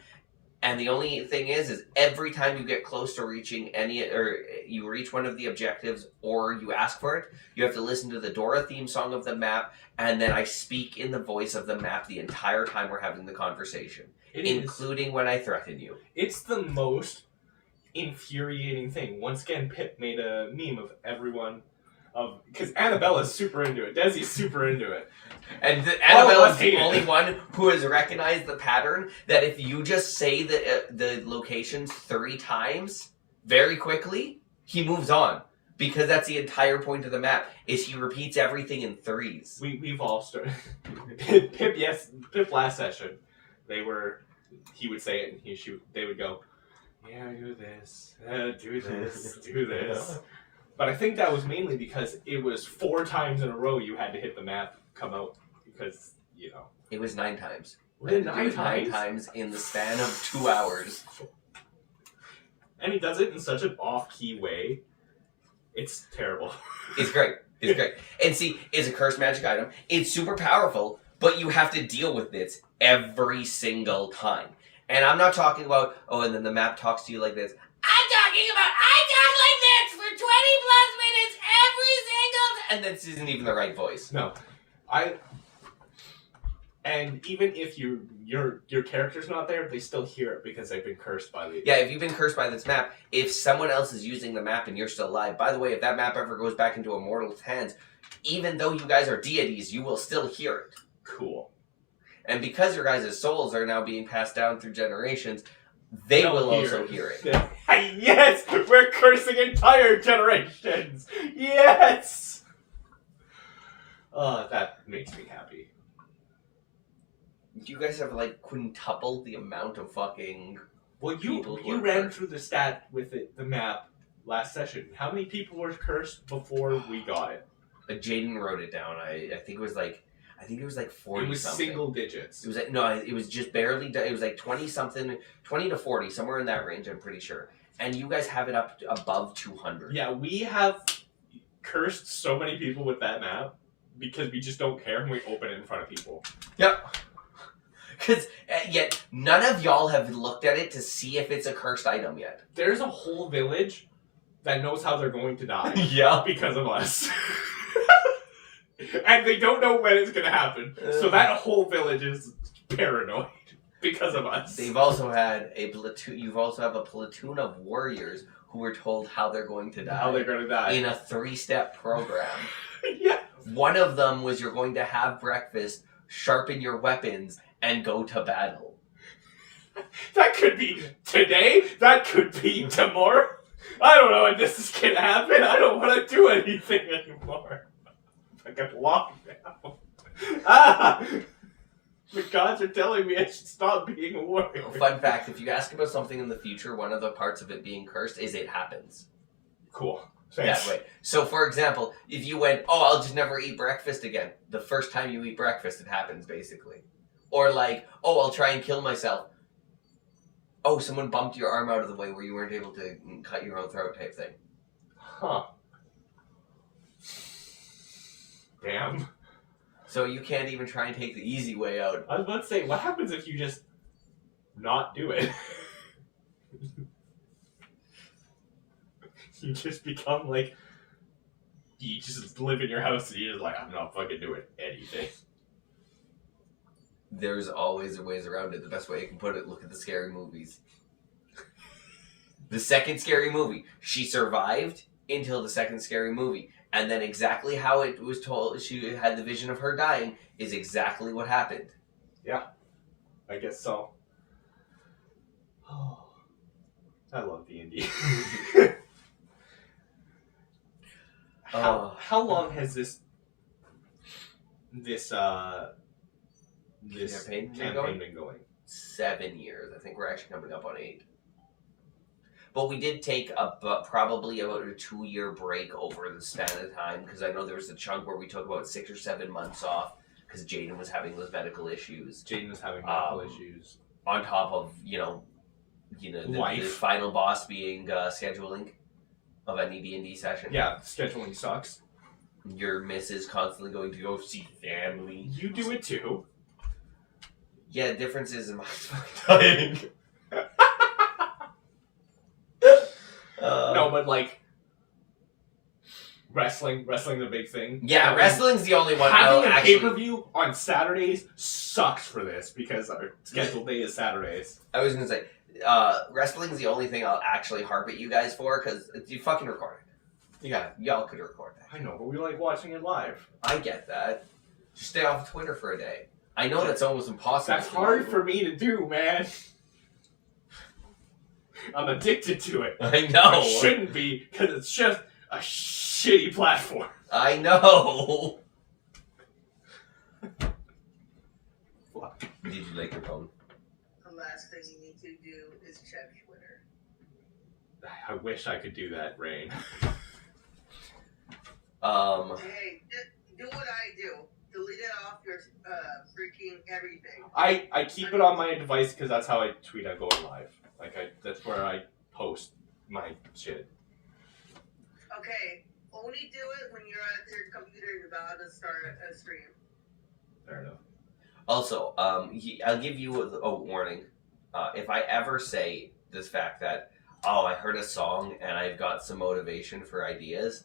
And the only thing is every time you get close to reaching or you reach one of the objectives or you ask for it, you have to listen to the Dora theme song of the map, and then I speak in the voice of the map the entire time we're having the conversation, including when I threaten you. It's the most infuriating thing. Once again, Pip made a meme of everyone, because Annabella's super into it, Desi's super into it. And Annabella's the only one who has recognized the pattern that if you just say the locations 3 times very quickly, he moves on. Because that's the entire point of the map, is he repeats everything in 3s. We've all started. Pip last session, he would say it and they would go, yeah, do this, do this, do this. But I think that was mainly because it was 4 times in a row you had to hit the map, come out, because, It was 9 times. Was it 9 times? 9 times in the span of 2 hours. And he does it in such an off-key way. It's terrible. It's great. It's great. And see, it's a cursed magic item. It's super powerful, but you have to deal with this every single time. And I'm not talking about, and then the map talks to you like this. I'm talking about, I talk like this for 20 plus minutes every single time. And this isn't even the right voice. No. And even if your character's not there, they still hear it because they've been cursed by the... Yeah, if you've been cursed by this map, if someone else is using the map and you're still alive, by the way, if that map ever goes back into a mortal's hands, even though you guys are deities, you will still hear it. Cool. And because your guys' souls are now being passed down through generations, they will also hear it. Yes! We're cursing entire generations! Yes! That makes me happy. You guys have like quintupled the amount of fucking. Well, you ran through the stat with the map last session. How many people were cursed before we got it? Jaden wrote it down. I think it was like 40 It was something. single digits. It was like it was just barely. It was like 20 something, 20 to 40, somewhere in that range. I'm pretty sure. And you guys have it up to above 200. Yeah, we have cursed so many people with that map because we just don't care and we open it in front of people. Yep. Because yet none of y'all have looked at it to see if it's a cursed item yet. There's a whole village that knows how they're going to die. Yeah. Because of us. And they don't know when it's going to happen. So that whole village is paranoid because of us. They've also had a platoon. You've also have a platoon of warriors who were told how they're going to die. How they're going to die. In a 3-step program. Yeah. One of them was you're going to have breakfast, sharpen your weapons, and go to battle. That could be today. That could be tomorrow. I don't know when this is going to happen. I don't want to do anything anymore. I got locked now. The gods are telling me I should stop being a warrior. Fun fact, if you ask about something in the future, one of the parts of it being cursed is it happens. Cool. Thanks. That way. So, for example, if you went, I'll just never eat breakfast again. The first time you eat breakfast, it happens, basically. Or like, I'll try and kill myself. Someone bumped your arm out of the way where you weren't able to cut your own throat type thing. Huh. Damn. So you can't even try and take the easy way out. I was about to say, what happens if you just not do it? You just become like, you just live in your house and you're just like, I'm not fucking doing anything. There's always ways around it. The best way I can put it, look at the scary movies. The second scary movie. She survived until the second scary movie. And then exactly how it was told, she had the vision of her dying, is exactly what happened. Yeah, I guess so. Oh, I love D&D. How long has this campaign been going? 7 years. I think we're actually coming up on 8. But we did take probably about a 2-year break over the span of time, because I know there was a chunk where we took about 6 or 7 months off because Jaden was having those medical issues. On top of the final boss being scheduling of any D&D session. Yeah, scheduling sucks. Your missus constantly going to go see family. You do it too. Yeah, the difference is in my dying. No, but like wrestling the big thing. Yeah, wrestling's the only one. Having a actually, pay-per-view on Saturdays sucks for this because our scheduled day is Saturdays. I was gonna say, wrestling's the only thing I'll actually harp at you guys for because you fucking record it. Yeah, y'all could record that. I know, but we like watching it live. I get that. Just stay off Twitter for a day. I know that's almost impossible. That's hard for me to do, man. I'm addicted to it. I know. I shouldn't be, because it's just a shitty platform. I know. Fuck. Did you like your phone? The last thing you need to do is check Twitter. I wish I could do that, Rain. Hey, just do what I do. Delete it off your freaking everything. I keep it on my device because that's how I tweet. I go live. That's where I post my shit. Okay, only do it when you're at your computer and about to start a stream. Fair enough. Also, I'll give you a warning. If I ever say this fact that, oh, I heard a song and I've got some motivation for ideas,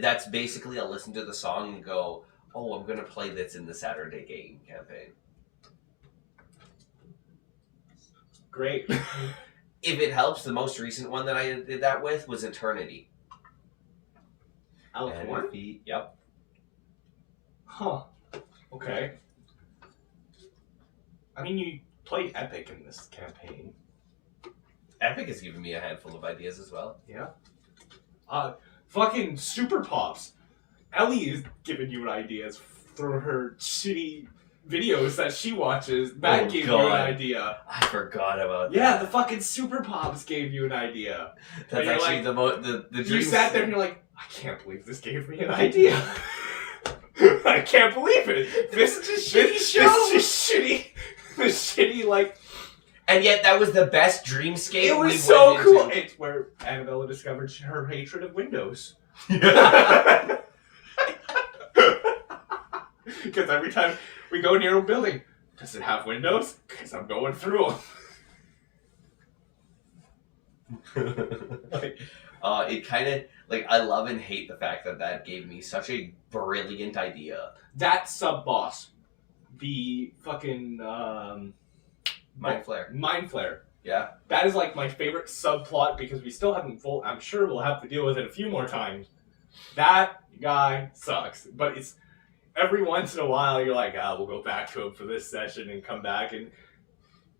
that's basically I'll listen to the song and go, oh, I'm going to play this in the Saturday game campaign. Great. If it helps, the most recent one that I did that with was Eternity. Alex Warren? Yep. Huh. Okay. I mean, you played Epic in this campaign. Epic has given me a handful of ideas as well. Yeah. Fucking Super Pops. Ellie is giving you ideas through her shitty videos that she watches. That gave you an idea. I forgot about that. Yeah, the fucking Super Pops gave you an idea. That's actually the dream. You sat there and you're like, I can't believe this gave me an idea. I can't believe it. This is a shitty show. This is shitty. This shitty, like... And yet that was the best dreamscape. It was so cool. It's where Annabella discovered her hatred of Windows. Because every time we go near a building, does it have windows? Because I'm going through them. It kind of, like, I love and hate the fact that gave me such a brilliant idea. That sub-boss, the fucking, Mind Flare. Yeah. That is like my favorite subplot because we still haven't I'm sure we'll have to deal with it a few more times. That guy sucks. But it's every once in a while you're like, we'll go back to him for this session and come back, and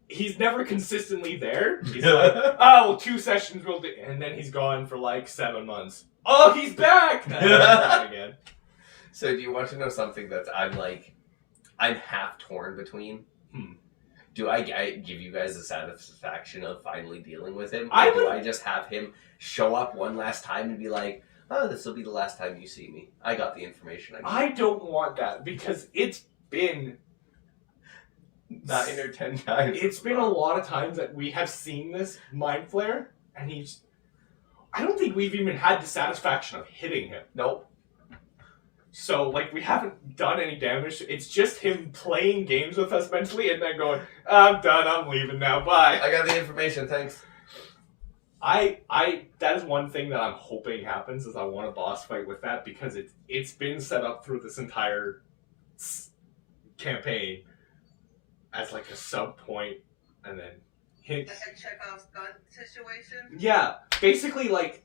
he's never consistently there. He's like, 2 sessions will do, and then he's gone for like 7 months. Oh, he's back! Again. So do you want to know something that I'm half torn between? Do I give you guys the satisfaction of finally dealing with him? Or do I just have him show up one last time and be like, oh, this will be the last time you see me. I got the information I need. I don't want that because it's been 9 or 10 times. It's been a lot of times that we have seen this Mind Flare, and I don't think we've even had the satisfaction of hitting him. Nope. So, like, we haven't done any damage. It's just him playing games with us mentally and then going, I'm done, I'm leaving now, bye. I got the information, thanks. That is one thing that I'm hoping happens, is I want a boss fight with that, because it's been set up through this entire campaign as, like, a sub point, and then him... The head Chekhov's gun situation? Yeah, basically, like,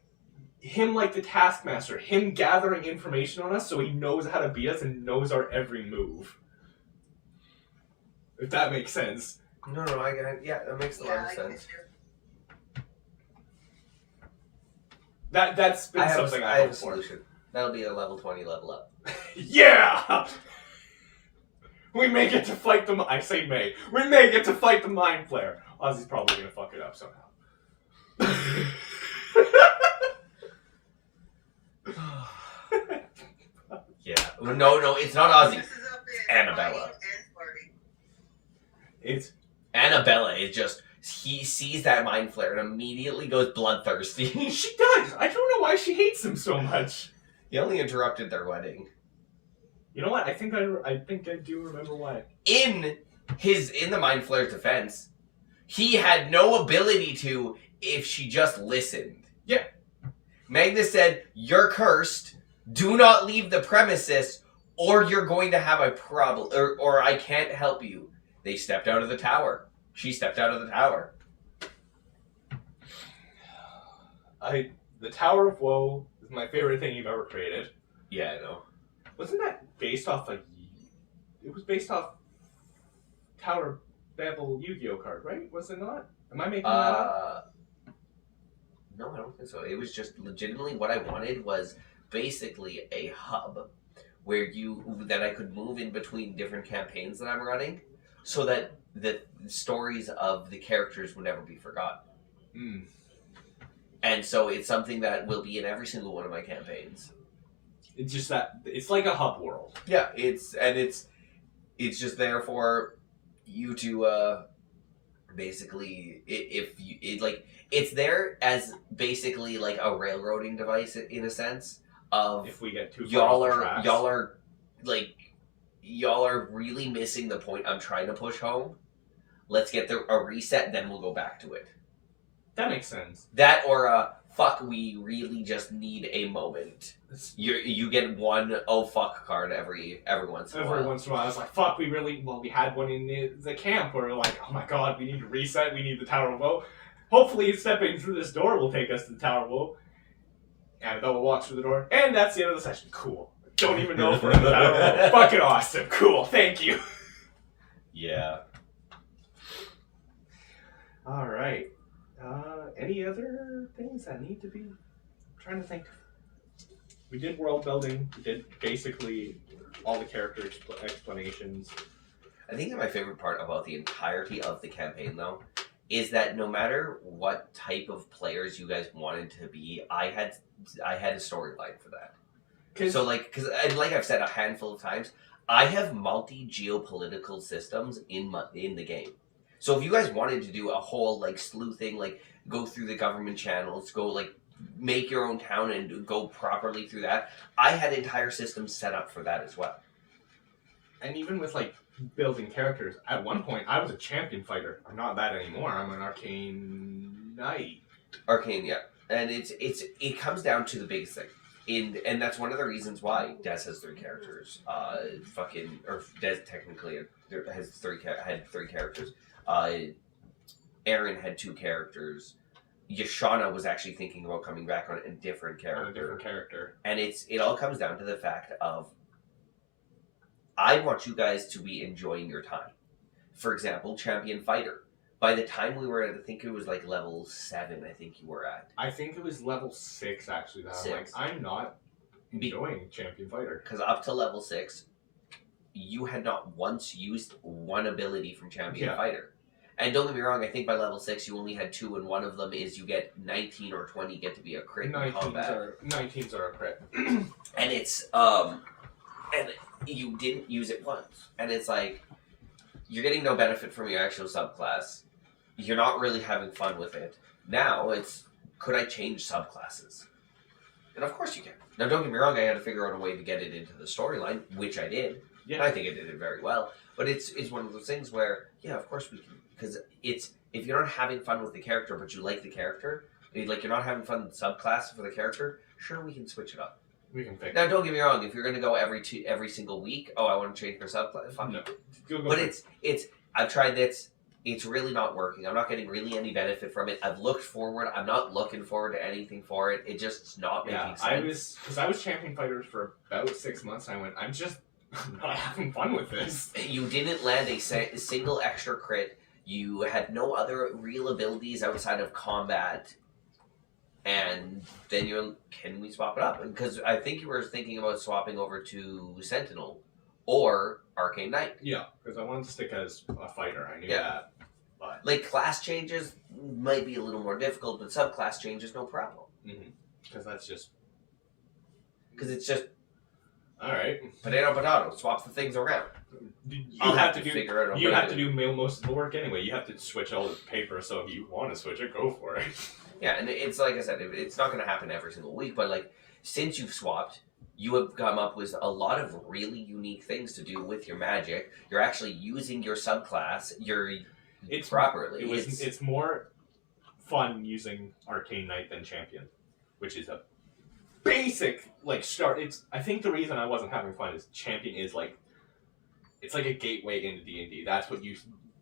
him like the Taskmaster, him gathering information on us so he knows how to beat us and knows our every move. If that makes sense. No, I get it. Yeah, that makes a lot of sense. That's been something I have a hope for. solution. That'll be a level 20 level up. Yeah! We may get to fight the... I say may. We may get to fight the Mind Flare. Ozzy's probably gonna fuck it up somehow. Yeah. No, it's not Ozzy. Annabella. It's Annabella is just, he sees that Mind Flare and immediately goes bloodthirsty. She does. I don't know why she hates him so much. He only interrupted their wedding. You know what? I think I do remember why. In the Mind Flare's defense, he had no ability to if she just listened. Yeah. Magnus said, "You're cursed. Do not leave the premises, or you're going to have a problem, or I can't help you." They stepped out of the tower. She stepped out of the tower. The Tower of Woe is my favorite thing you've ever created. Yeah, I know. Wasn't that based off It was based off Tower of Babel Yu-Gi-Oh card, right? Was it not? Am I making that up? No, I don't think so. It was just legitimately what I wanted was basically a hub where that I could move in between different campaigns that I'm running, so that the stories of the characters would never be forgotten. Mm. And so it's something that will be in every single one of my campaigns. It's just that it's like a hub world. Yeah, it's just there for you to basically it's there as basically like a railroading device in a sense of If we get too far y'all off the are tracks. y'all are really missing the point I'm trying to push home. Let's get a reset, then we'll go back to it. That makes sense. That or fuck, we really just need a moment. You get one oh fuck card every once in a while. Every once in a while, I was like, fuck, we had one in the camp where we're like, oh my god, we need to reset, we need the Tower of Woe. Hopefully stepping through this door will take us to the Tower of Woe. Annabella walks through the door, and that's the end of the session. Cool. Don't even know if we're in the Tower of Woe. Fucking awesome. Cool. Thank you. Yeah. Alright. Any other things that need to be... I'm trying to think. We did world building. We did basically all the character explanations. I think that my favorite part about the entirety of the campaign, though, is that no matter what type of players you guys wanted to be, I had a storyline for that. So, because like I've said a handful of times, I have multi-geopolitical systems in the game. So if you guys wanted to do a whole sleuthing, go through the government channels, go make your own town and go properly through that, I had entire systems set up for that as well. And even with building characters, at one point I was a champion fighter. I'm not that anymore. I'm an arcane knight. Arcane, yeah. And it comes down to the biggest thing. And that's one of the reasons why Des has 3 characters. Des technically had 3 characters. Aaron had 2 characters. Yashana was actually thinking about coming back on a different character. And it all comes down to the fact of I want you guys to be enjoying your time. For example, champion fighter. By the time we were at, I think it was level 7, I think you were at. I think it was level 6 actually. That 6. I'm not enjoying champion fighter. Because up to level 6, you had not once used one ability from champion fighter. And don't get me wrong, I think by level 6 you only had 2, and one of them is you get 19 or 20 get to be a crit in combat. 19s are a crit. And it's and you didn't use it once. And it's you're getting no benefit from your actual subclass. You're not really having fun with it. Now it's, could I change subclasses? And of course you can. Now don't get me wrong, I had to figure out a way to get it into the storyline, which I did. Yeah. I think I did it very well. But it's one of those things where, yeah, of course we can. Because if you're not having fun with the character, but you like the character, you're not having fun with the subclass for the character, sure, we can switch it up. We can fix it. Now, don't get me wrong, if you're going to go every single week, I want to change my subclass, fine. No. But I've tried this, it's really not working. I'm not getting really any benefit from it. I've looked forward, I'm not looking forward to anything for it. It just not making sense. I was champion fighters for about 6 months, and I went, I'm not having fun with this. You didn't land a single extra crit. You had no other real abilities outside of combat, and then can we swap it up? Because I think you were thinking about swapping over to Sentinel or Arcane Knight. Yeah, because I wanted to stick as a fighter. I knew that. But class changes might be a little more difficult, but subclass changes, no problem. Because that's just... Because it's just... Alright. Potato, swaps the things around. You have to do most of the work anyway. You have to switch all the paper, so if you want to switch it, go for it. Yeah, and it's like I said, it's not going to happen every single week, but since you've swapped, you have come up with a lot of really unique things to do with your magic. You're actually using your subclass, properly. It's more fun using Arcane Knight than Champion, which is a basic like start. I think the reason I wasn't having fun is Champion is like it's like a gateway into D&D. That's what you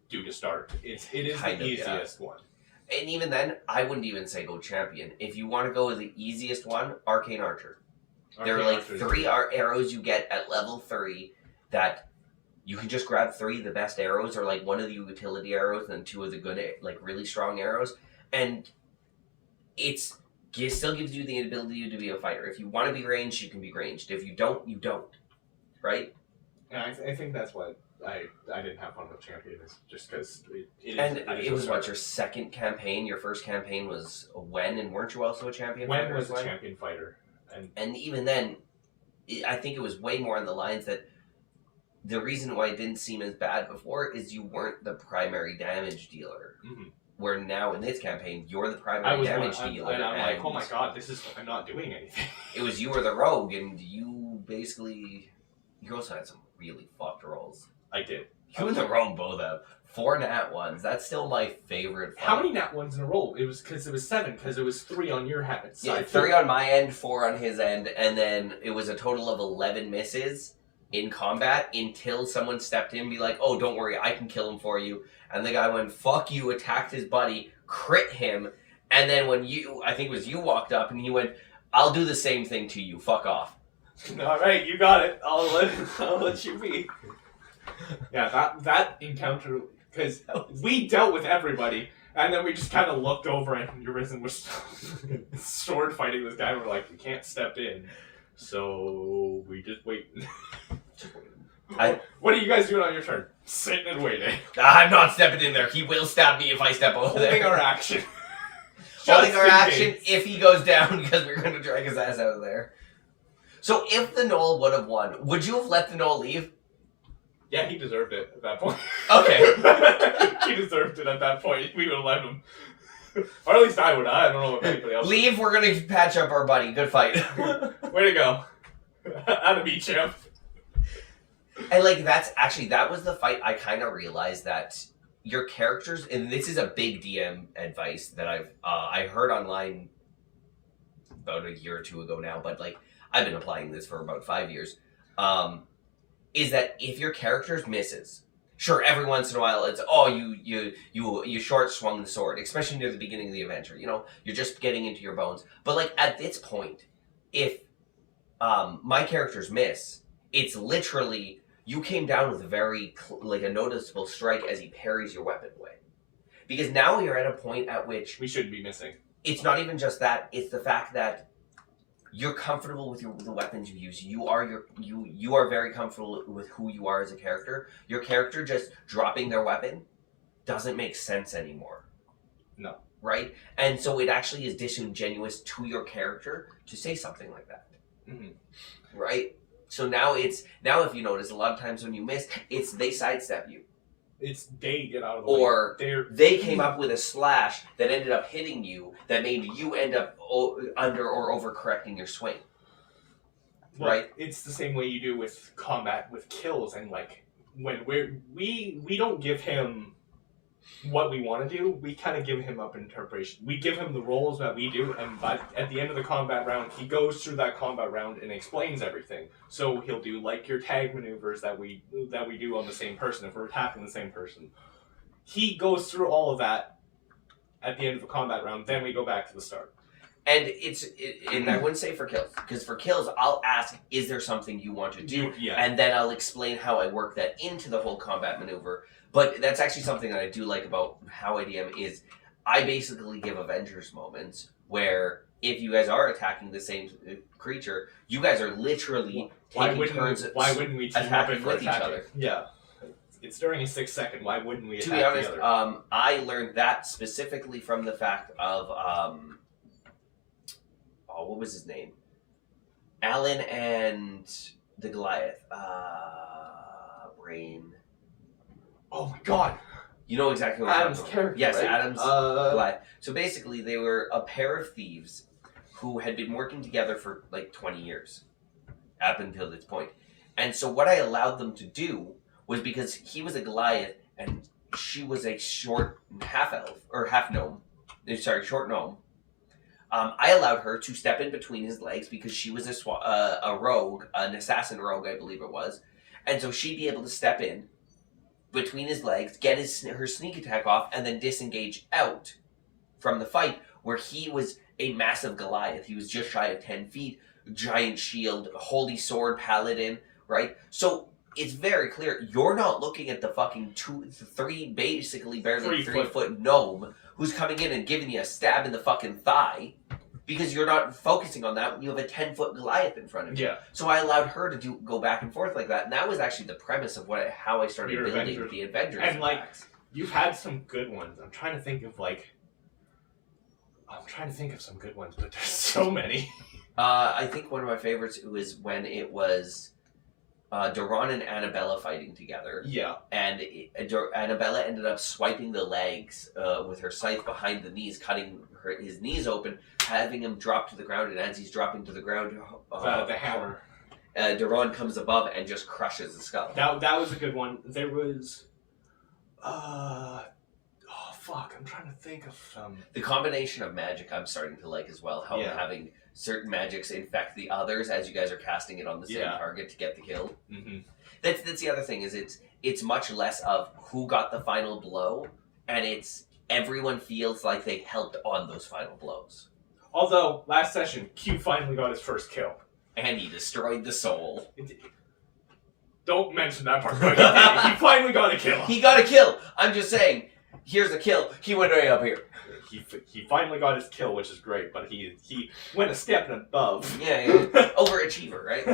do to start. It is Kind the of, easiest one. And even then, I wouldn't even say go Champion. If you want to go with the easiest one, Arcane Archer. There are like Archer's 3 arrows you get at level 3 that you can just grab 3 of the best arrows, or like 1 of the utility arrows and 2 of the good, like really strong arrows, and it still gives you the ability to be a fighter. If you want to be ranged, you can be ranged. If you don't, you don't. Right? And I think that's why I didn't have fun with Champion, is just because it was what, your second campaign? Your first campaign was when, and weren't you also a champion When fighter? was as a champion fighter? And even then, I think it was way more on the lines that the reason why it didn't seem as bad before is you weren't the primary damage dealer. Mm-hmm. Where now in this campaign, you're the I primary was damage one, dealer. and I'm like, oh my god, I'm not doing anything. It was you or the rogue, and you basically, you also had some really fucked rolls. I did. You and the rogue both have 4 nat ones. That's still my favorite fight. How many nat ones in a row? It was 7, because it was 3 on your habits. Yeah, 3 on my end, 4 on his end, and then it was a total of 11 misses in combat until someone stepped in and be like, oh, don't worry, I can kill him for you. And the guy went, fuck you, attacked his buddy, crit him, and then when I think it was you, walked up and he went, I'll do the same thing to you, fuck off. Alright, you got it. I'll let you be. Yeah, that encounter, because we dealt with everybody, and then we just kind of looked over and Urizen was sword fighting this guy, and we're like, we can't step in. So we just wait. What are you guys doing on your turn? Sitting and waiting. I'm not stepping in there. He will stab me if I step over Holding there. our action. Holding Just our in action case. if he goes down, because we're going to drag his ass out of there. So if the Knoll would have won, would you have let the Knoll leave? Yeah, he deserved it at that point. Okay. He deserved it at that point. We would have let him. Or at least I would. I don't know if anybody else. Leave, we're going to patch up our buddy. Good fight. Way to go. Out of me, champ. And like that was the fight I kind of realized that your characters, and this is a big DM advice that I heard online about a year or 2 ago now, but like I've been applying this for about 5 years. Is that if your character misses, sure, every once in a while it's you short swung the sword, especially near the beginning of the adventure. You know, you're just getting into your bones. But like at this point, if my characters miss, it's literally you came down with a noticeable strike as he parries your weapon away. Because now you're at a point at which we shouldn't be missing. It's not even just that; it's the fact that you're comfortable with the weapons you use. You are very comfortable with who you are as a character. Your character just dropping their weapon doesn't make sense anymore. No. Right? And so it actually is disingenuous to your character to say something like that. Mm-hmm. Right? So now if you notice, a lot of times when you miss, it's they sidestep you. They get out of the way. Or they came up with a slash that ended up hitting you that made you end up under or overcorrecting your swing. Well, right? It's the same way you do with combat with kills, and like when we don't give him what we want to do, we kind of give him up interpretation. We give him the roles that we do, and at the end of the combat round, he goes through that combat round and explains everything. So he'll do like your tag maneuvers that we do on the same person if we're attacking the same person. He goes through all of that at the end of the combat round. Then we go back to the start. And and I wouldn't say for kills, because for kills, I'll ask, is there something you want to do? Yeah. And then I'll explain how I work that into the whole combat maneuver. But that's actually something that I do like about how I DM is I basically give Avengers moments where if you guys are attacking the same creature, you guys are literally taking turns. Why wouldn't we team up attacking if with we're each attacking? other? Yeah. It's during a 6 second. Why wouldn't we attack To be honest, together? I learned that specifically from the fact of what was his name? Alan and the Goliath. Brain. Oh my god. You know exactly what Adam's I'm talking character. about. Yes, right? Adam's Goliath. So basically, they were a pair of thieves who had been working together for like 20 years up until this point. And so what I allowed them to do was, because he was a Goliath and she was a short half elf or half gnome, short gnome. I allowed her to step in between his legs because she was a rogue, an assassin rogue, I believe it was, and so she'd be able to step in between his legs, get her sneak attack off, and then disengage out from the fight, where he was a massive Goliath. He was just shy of 10 feet, giant shield, holy sword, paladin, right? So it's very clear you're not looking at the fucking basically barely 3 foot gnome who's coming in and giving you a stab in the fucking thigh, because you're not focusing on that when you have a 10-foot Goliath in front of you. Yeah. So I allowed her to go back and forth like that, and that was actually the premise of how I started building the Avengers. And like, you've had some good ones. I'm trying to think of some good ones, but there's so many. I think one of my favorites was when it was Duran and Annabella fighting together. Yeah. And Annabella ended up swiping the legs with her scythe behind the knees, cutting his knees open, having him drop to the ground, and as he's dropping to the ground, the hammer. Duran comes above and just crushes the skull. That was a good one. There was... I'm trying to think of some... The combination of magic I'm starting to like as well. How having certain magics infect the others as you guys are casting it on the same target to get the kill. Mm-hmm. That's the other thing, is it's much less of who got the final blow, and it's everyone feels like they helped on those final blows. Although, last session, Q finally got his first kill. And he destroyed the soul. Don't mention that part, but he finally got a kill. He got a kill! I'm just saying, here's a kill. He went way up here. He finally got his kill, which is great, but he went a step above. Yeah. Overachiever, right?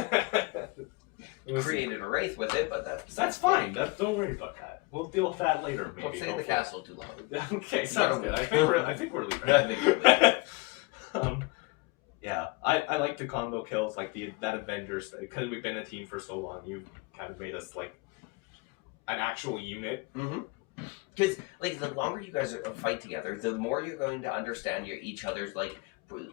Created a wraith with it, but that's fine. Don't worry about that. We'll deal with that later. Maybe. Don't stay in the castle too long. Okay, sounds good. I think we're leaving. I think we're leaving. Yeah, I like the combo kills, like that Avengers, because we've been a team for so long. You kind of made us like an actual unit. Mm-hmm. Because like the longer you guys fight together, the more you're going to understand each other's like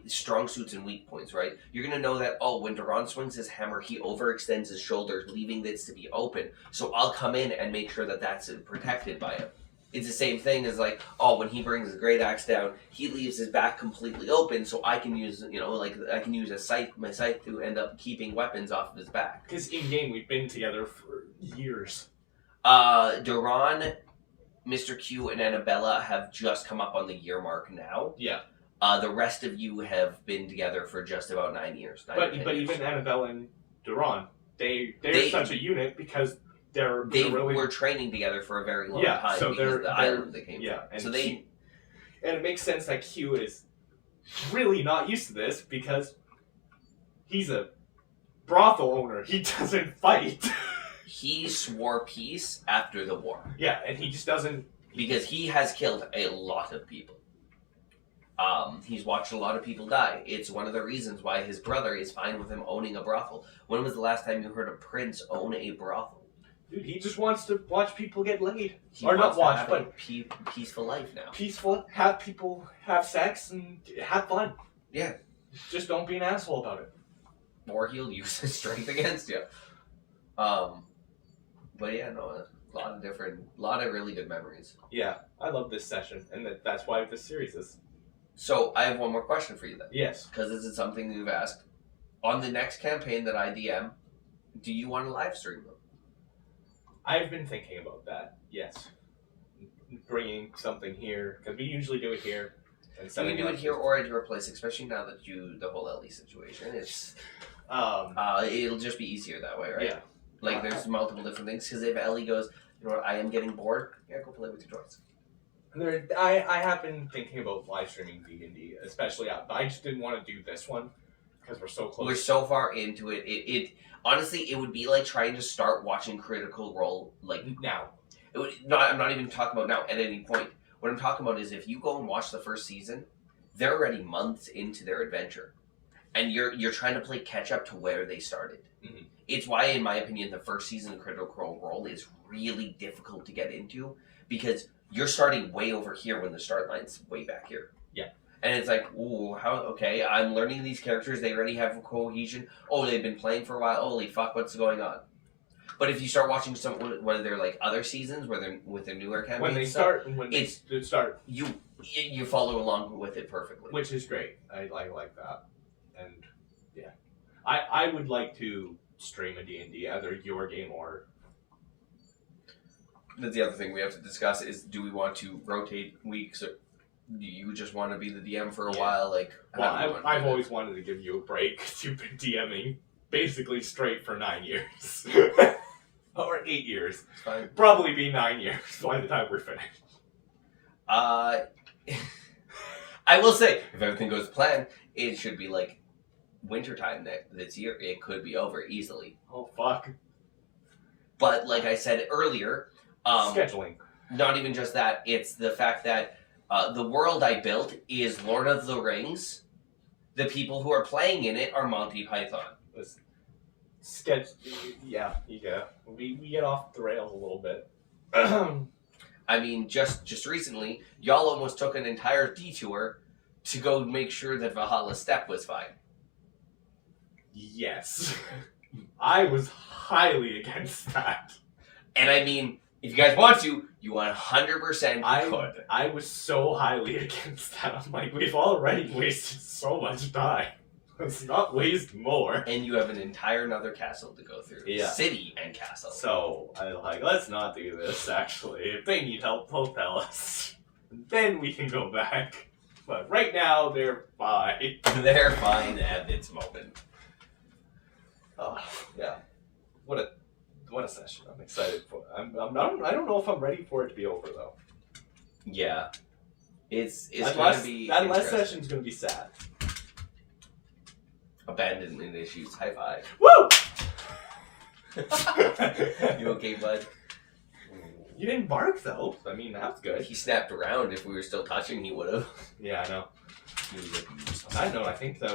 strong suits and weak points, right? You're going to know that, when Duran swings his hammer, he overextends his shoulders, leaving this to be open. So I'll come in and make sure that that's protected by him. It's the same thing as like, when he brings the great axe down, he leaves his back completely open, so I can use, I can use my scythe to end up keeping weapons off of his back. Because in game we've been together for years. Duran, Mr. Q, and Annabella have just come up on the year mark now. Yeah. The rest of you have been together for just about 9 years. But even Annabella and Duran, they're such a unit because they really were training together for a very long time. So because the island they came from. And so and it makes sense that Q is really not used to this because he's a brothel owner. He doesn't fight. He swore peace after the war. Yeah, and he just doesn't... Because he has killed a lot of people. He's watched a lot of people die. It's one of the reasons why his brother is fine with him owning a brothel. When was the last time you heard a prince own a brothel? Dude, he just wants to watch people get laid. Or not watch, but peaceful life now. Peaceful, have people have sex and have fun. Yeah. Just don't be an asshole about it. Or he'll use his strength against you. But yeah, no, a lot of really good memories. Yeah, I love this session, and that's why this series is. So I have one more question for you then. Yes. Because this is something you've asked. On the next campaign that I DM, do you want to live stream them? I've been thinking about that, yes. Bringing something here, because we usually do it here. And so we do it here or at your place, especially now that the whole Ellie situation. It's it'll just be easier that way, right? Yeah. Like there's multiple different things, because if Ellie goes, you know what, I am getting bored, yeah, go play with your toys. I have been thinking about live streaming D&D, especially, but I just didn't want to do this one because we're so close. We're so far into it. It honestly, it would be like trying to start watching Critical Role like now. I'm not even talking about now at any point. What I'm talking about is if you go and watch the first season, they're already months into their adventure, and you're trying to play catch up to where they started. Mm-hmm. It's why, in my opinion, the first season of Critical Role is really difficult to get into because you're starting way over here when the start line's way back here. Yeah. And it's like, ooh, okay, I'm learning these characters, they already have cohesion. Oh, they've been playing for a while, holy fuck, what's going on? But if you start watching one of their like other seasons where they're with their newer campaigns, you you follow along with it perfectly. which is great. I like that, and yeah, I would like to stream a D&D, either your game or. That's the other thing we have to discuss is, do we want to rotate weeks, or do you just want to be the DM for a while? Like, Well, how do you want to I've do it? always wanted to give you a break because you've been DMing basically straight for 9 years. Or 8 years. It's fine. Probably be 9 years by the time we're finished. I will say, if everything goes to plan, it should be like wintertime this year. It could be over easily. Oh, fuck. But like I said earlier, Scheduling. not even just that, it's the fact that the world I built is Lord of the Rings. The people who are playing in it are Monty Python. Yeah. We get off the rails a little bit. I mean, just recently, y'all almost took an entire detour to go make sure that Valhalla Steppe was fine. Yes. I was highly against that. And I mean, if you guys want to, you 100% could. I was so highly against that. I'm like, we've already wasted so much time. Let's not waste more. And you have an entire another castle to go through. Yeah. City and castle. So, I'm like, let's not do this, actually. If they need help, they'll tell us. Then we can go back. But right now, they're fine. They're fine at this moment. Oh, yeah. What a session. I'm excited for it. I don't know if I'm ready for it to be over, though. Yeah. It's That going to last, be that last interesting. session's going to be sad. Abandonment issues. High five. Woo! You okay, bud? You didn't bark, though. I mean, that's good. He snapped around. If we were still touching, he would have. Yeah, I know. Side note, I think that's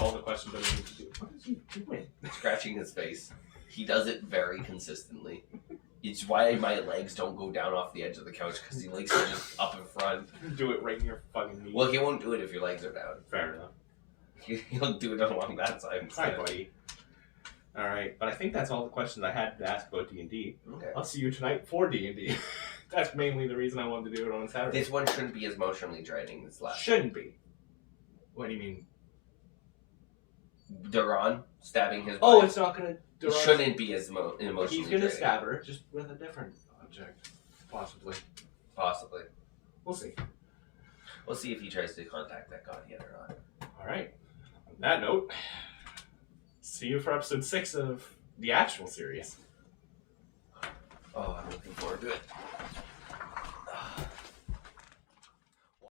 all the questions I need to do. What is he doing? Scratching his face. He does it very consistently. It's why my legs don't go down off the edge of the couch, because he likes to just up in front. Do it right in your fucking knee. Well, he won't do it if your legs are down. Fair enough. He'll do it along that side Hi, instead. buddy. All right, but I think that's all the questions I had to ask about D&D. Okay. I'll see you tonight for D&D. That's mainly the reason I wanted to do it on Saturday. This one shouldn't be as emotionally draining as last. Shouldn't be. What do you mean? Duran stabbing his Oh, wife it's not gonna. shouldn't be as emotionally He's gonna draining. stab her, just with a different object, possibly. Possibly. We'll see. We'll see if he tries to contact that god yet or not. All right. On that note, see you for episode 6 of the actual series. Oh, I'm looking forward to it.